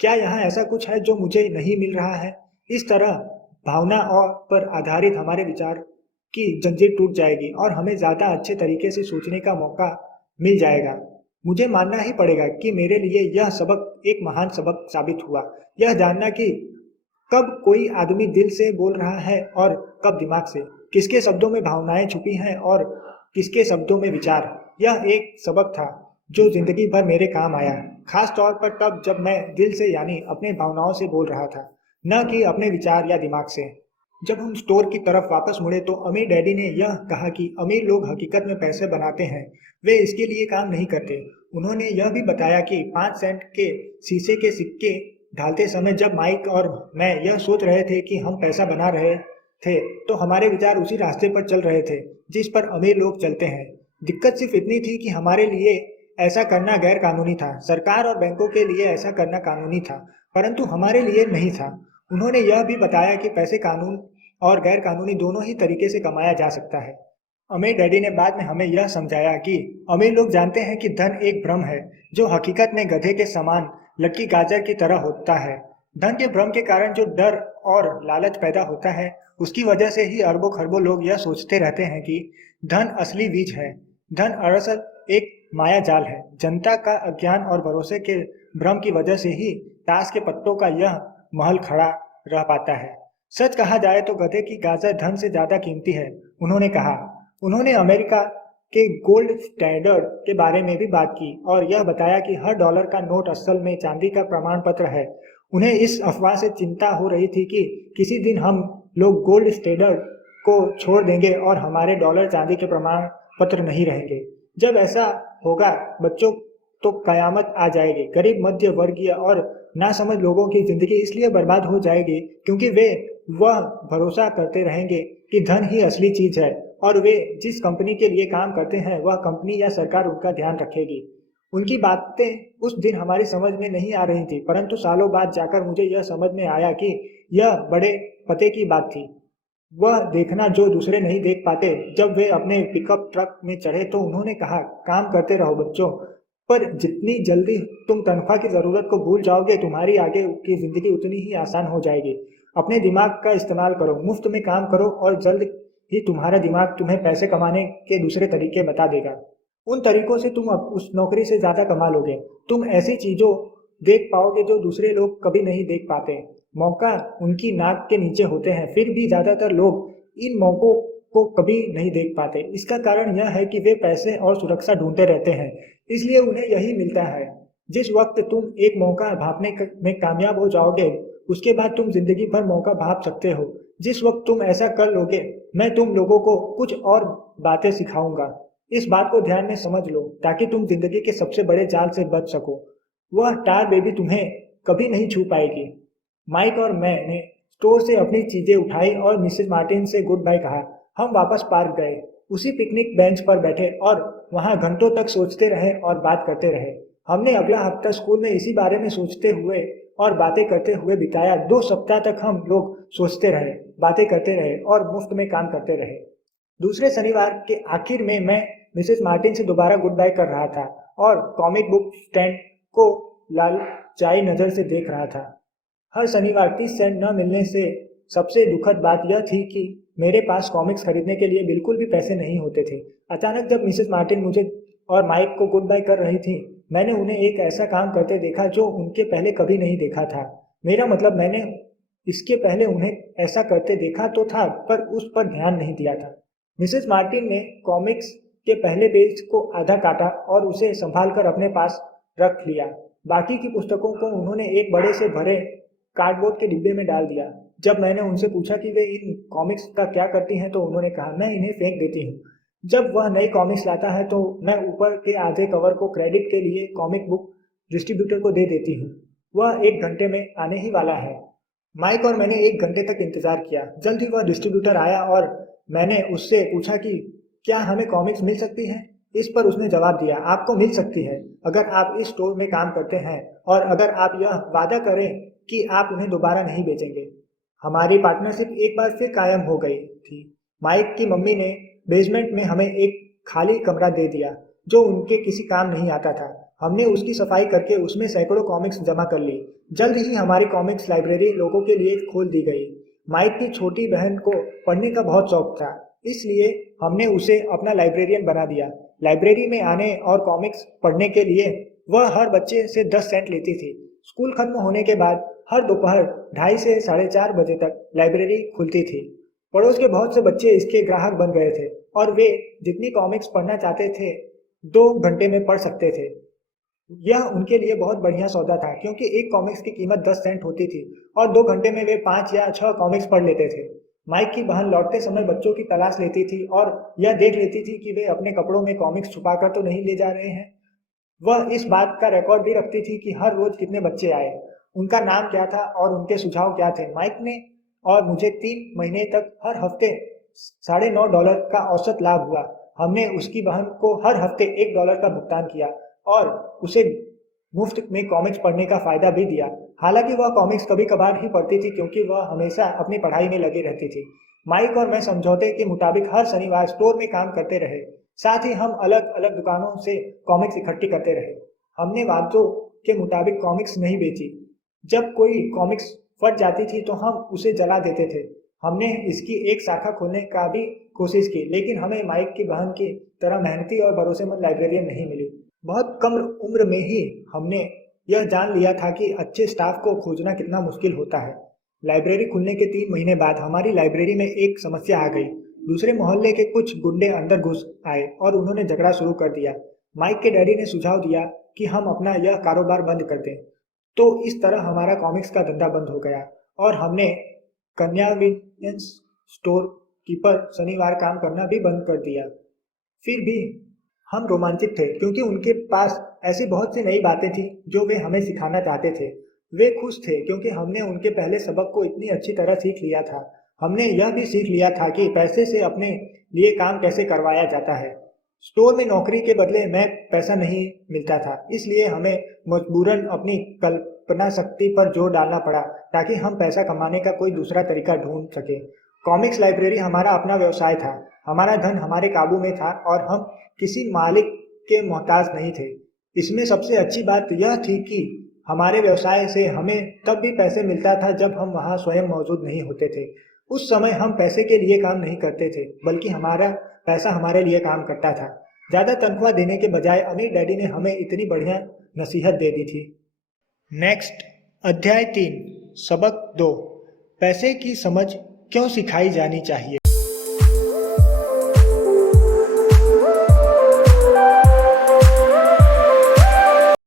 क्या यहाँ ऐसा कुछ है जो मुझे नहीं मिल रहा है? इस तरह भावना और पर आधारित हमारे विचार की जंजीर टूट जाएगी और हमें ज्यादा अच्छे तरीके से सोचने का मौका मिल जाएगा। मुझे मानना ही पड़ेगा कि मेरे लिए यह सबक एक महान सबक साबित हुआ। यह जानना कि कब कोई आदमी दिल से बोल रहा है और कब दिमाग से, किसके शब्दों में भावनाएं छुपी हैं और किसके शब्दों में विचार। यह एक सबक था जो जिंदगी भर मेरे काम आया, खास तौर पर तब जब मैं दिल से यानी अपने भावनाओं से बोल रहा था। न कि अपने विचार या दिमाग से। जब हम स्टोर की तरफ वापस मुड़े तो अमीर डैडी ने यह कहा कि अमीर लोग हकीकत में पैसे बनाते हैं, वे इसके लिए काम नहीं करते। उन्होंने यह भी बताया कि 5 सेंट के शीशे के सिक्के ढालते समय जब माइक और मैं यह सोच रहे थे कि हम पैसा बना रहे थे, तो हमारे विचार उसी रास्ते पर चल रहे थे जिस पर अमीर लोग चलते हैं। दिक्कत सिर्फ इतनी थी कि हमारे लिए ऐसा करना गैर कानूनी था। सरकार और बैंकों के लिए ऐसा करना कानूनी था, परंतु हमारे लिए नहीं था। उन्होंने यह भी बताया कि पैसे कानून और गैर कानूनी दोनों ही तरीके से कमाया जा सकता है। अमीर डैडी ने बाद में हमें यह समझाया कि अमीर लोग जानते हैं कि धन एक भ्रम है जो हकीकत में गधे के समान लटकी गाजर की तरह होता है। धन के भ्रम के कारण जो डर और लालच पैदा होता है, उसकी वजह से ही अरबों खरबों लोग यह सोचते रहते हैं कि धन असली बीज है। धन दरअसल एक माया जाल है। जनता का अज्ञान और भरोसे के भ्रम की वजह से ही ताश के पत्तों का यह महल खड़ा रह पाता है। सच कहा जाए तो गधे की गाजर धन से ज्यादा कीमती है, उन्होंने कहा। उन्होंने अमेरिका के गोल्ड स्टैंडर्ड के बारे में भी बात की और यह बताया कि हर डॉलर का नोट असल में चांदी का प्रमाण पत्र है। उन्हें इस अफवाह से चिंता हो रही थी कि किसी दिन हम लोग गोल्ड स्टैंडर्ड को छोड़ देंगे और हमारे डॉलर चांदी के प्रमाण पत्र नहीं रहेंगे। जब ऐसा होगा बच्चों तो कयामत आ जाएगी। गरीब मध्य वर्गीय और नासमझ लोगों की जिंदगी इसलिए बर्बाद हो जाएगी क्योंकि वे वह भरोसा करते रहेंगे कि धन ही असली चीज है और वे जिस कंपनी के लिए काम करते हैं वह कंपनी या सरकार उनका ध्यान रखेगी। उनकी बातें उस दिन हमारी समझ में नहीं आ रही थी, परंतु सालों बाद जाकर मुझे यह समझ में आया कि यह बड़े पते की बात थी। वह देखना जो दूसरे नहीं देख पाते। जब वे अपने पिकअप ट्रक में चढ़े तो उन्होंने कहा, काम करते रहो बच्चों, पर जितनी जल्दी तुम तनख्वाह की जरूरत को भूल जाओगे तुम्हारी आगे की जिंदगी उतनी ही आसान हो जाएगी। अपने दिमाग का इस्तेमाल करो, मुफ्त में काम करो और जल्द ही तुम्हारा दिमाग तुम्हें पैसे कमाने के दूसरे तरीके बता देगा। उन तरीकों से तुम अब उस नौकरी से ज्यादा कमा लोगे। तुम ऐसी चीजों देख पाओगे जो दूसरे लोग कभी नहीं देख पाते। मौका उनकी नाक के नीचे होते हैं, फिर भी ज्यादातर लोग इन मौकों को कभी नहीं देख पाते। इसका कारण यह है कि वे पैसे और सुरक्षा ढूंढते रहते हैं, इसलिए उन्हें यही मिलता है। जिस वक्त तुम एक मौका भांपने में कामयाब हो जाओगे, उसके बाद तुम जिंदगी भर मौका भांप सकते हो। जिस वक्त तुम ऐसा कर लोगे, मैं तुम लोगों को कुछ और बातें सिखाऊंगा। इस बात को ध्यान में समझ लो ताकि तुम जिंदगी के सबसे बड़े जाल से बच सको। वह टार बेबी तुम्हें कभी नहीं छू पाएगी। माइक और मैंने स्टोर से अपनी चीजें उठाई और मिसेज मार्टिन से गुड बाय कहा। हम वापस पार्क गए, उसी पिकनिक बेंच पर बैठे और वहां घंटों तक सोचते रहे और बात करते रहे। हमने अगला हफ्ता स्कूल में इसी बारे में सोचते हुए और बातें करते हुए बिताया। 2 सप्ताह तक हम लोग सोचते रहे, बातें करते रहे और मुफ्त में काम करते रहे। दूसरे शनिवार के आखिर में मैं मिसेस मार्टिन से दोबारा गुड बाय कर रहा था और कॉमिक बुक स्टैंड को लालचाई नजर से देख रहा था। हर शनिवार 30 सेंट न मिलने से सबसे दुखद बात यह थी कि मेरे पास कॉमिक्स खरीदने के लिए बिल्कुल भी पैसे नहीं होते थे। अचानक जब मिसेस मार्टिन मुझे और माइक को गुड बाय कर रही थी, मैंने उन्हें एक ऐसा काम करते देखा जो उनके पहले कभी नहीं देखा था। मेरा मतलब, मैंने इसके पहले उन्हें ऐसा करते देखा तो था, पर उस पर ध्यान नहीं दिया था। मिसेस मार्टिन ने कॉमिक्स के पहले पेज को आधा काटा और उसे संभाल कर अपने पास रख लिया। बाकी की पुस्तकों को उन्होंने एक बड़े से भरे कार्डबोर्ड के डिब्बे में डाल दिया। जब मैंने उनसे पूछा कि वे इन कॉमिक्स का क्या करती हैं तो उन्होंने कहा, मैं इन्हें फेंक देती हूँ। जब वह नई कॉमिक्स लाता है तो मैं ऊपर के आधे कवर को क्रेडिट के लिए कॉमिक बुक डिस्ट्रीब्यूटर को दे देती हूँ। वह 1 घंटे में आने ही वाला है। माइक और मैंने 1 घंटे तक इंतजार किया। जल्द ही वह डिस्ट्रीब्यूटर आया और मैंने उससे पूछा कि क्या हमें कॉमिक्स मिल सकती हैं। इस पर उसने जवाब दिया, आपको मिल सकती है अगर आप इस स्टोर में काम करते हैं और अगर आप यह वादा करें कि आप उन्हें दोबारा नहीं बेचेंगे। हमारी पार्टनरशिप एक बार फिर कायम हो गई थी। माइक की मम्मी ने बेसमेंट में हमें एक खाली कमरा दे दिया जो उनके किसी काम नहीं आता था। हमने उसकी सफाई करके उसमें सैकड़ों कॉमिक्स जमा कर ली। जल्द ही हमारी कॉमिक्स लाइब्रेरी लोगों के लिए खोल दी गई। माइक की छोटी बहन को पढ़ने का बहुत शौक था, इसलिए हमने उसे अपना लाइब्रेरियन बना दिया। लाइब्रेरी में आने और कॉमिक्स पढ़ने के लिए वह हर बच्चे से 10 सेंट लेती थी। स्कूल खत्म होने के बाद हर दोपहर 2:30 से 4:30 बजे तक लाइब्रेरी खुलती थी। पड़ोस के बहुत से बच्चे इसके ग्राहक बन गए थे और वे जितनी कॉमिक्स पढ़ना चाहते थे 2 घंटे में पढ़ सकते थे। यह उनके लिए बहुत बढ़िया सौदा था क्योंकि एक कॉमिक्स की कीमत 10 सेंट होती थी और 2 घंटे में वे 5 या 6 कॉमिक्स पढ़ लेते थे। माइक की बहन लौटते समय बच्चों की तलाश लेती थी और यह देख लेती थी कि वे अपने कपड़ों में कॉमिक्स छुपाकर तो नहीं ले जा रहे हैं। वह इस बात का रिकॉर्ड भी रखती थी कि हर रोज कितने बच्चे आए, उनका नाम क्या था और उनके सुझाव क्या थे। माइक ने और मुझे 3 महीने तक हर हफ्ते $9.5 का औसत लाभ हुआ। हमने उसकी बहन को हर हफ्ते $1 का भुगतान किया और उसे मुफ्त में कॉमिक्स पढ़ने का फायदा भी दिया। हालांकि वह कॉमिक्स कभी कभार ही पढ़ती थी क्योंकि वह हमेशा अपनी पढ़ाई में लगी रहती थी। माइक और मैं समझौते के मुताबिक हर शनिवार स्टोर में काम करते रहे। साथ ही हम अलग अलग दुकानों से कॉमिक्स इकट्ठी करते रहे। हमने वादों के मुताबिक कॉमिक्स नहीं बेची। जब कोई कॉमिक्स फट जाती थी तो हम उसे जला देते थे। हमने इसकी एक शाखा खोलने का भी कोशिश की, लेकिन हमें माइक की बहन की तरह मेहनती और भरोसेमंद लाइब्रेरियन नहीं मिली। बहुत कम उम्र में ही हमने यह जान लिया था कि अच्छे स्टाफ को खोजना कितना मुश्किल होता है। लाइब्रेरी खुलने के 3 महीने बाद हमारी लाइब्रेरी में एक समस्या आ गई। दूसरे मोहल्ले के कुछ गुंडे अंदर घुस आए और उन्होंने झगड़ा शुरू कर दिया। माइक के डैडी ने सुझाव दिया कि हम अपना यह कारोबार बंद कर दें। तो इस तरह हमारा कॉमिक्स का धंधा बंद हो गया और हमने कन्वीनियंस स्टोर कीपर शनिवार काम करना भी बंद कर दिया। फिर भी हम रोमांचित थे क्योंकि उनके पास ऐसी बहुत सी नई बातें थी जो वे हमें सिखाना चाहते थे। वे खुश थे क्योंकि हमने उनके पहले सबक को इतनी अच्छी तरह सीख लिया था। हमने यह भी सीख लिया था कि पैसे से अपने लिए काम कैसे करवाया जाता है। स्टोर में नौकरी के बदले में पैसा नहीं मिलता था, इसलिए हमें मजबूरन अपनी कल्पना शक्ति पर जोर डालना पड़ा ताकि हम पैसा कमाने का कोई दूसरा तरीका ढूंढ सके। कॉमिक्स लाइब्रेरी हमारा अपना व्यवसाय था। हमारा धन हमारे काबू में था और हम किसी मालिक के मोहताज नहीं थे। इसमें सबसे अच्छी बात यह थी कि हमारे व्यवसाय से हमें तब भी पैसे मिलता था जब हम वहाँ स्वयं मौजूद नहीं होते थे। उस समय हम पैसे के लिए काम नहीं करते थे, बल्कि हमारा पैसा हमारे लिए काम करता था। ज़्यादा तनख्वाह देने के बजाय अमीर डैडी ने हमें इतनी बढ़िया नसीहत दे दी थी। नेक्स्ट, अध्याय 3, सबक 2, पैसे की समझ क्यों सिखाई जानी चाहिए।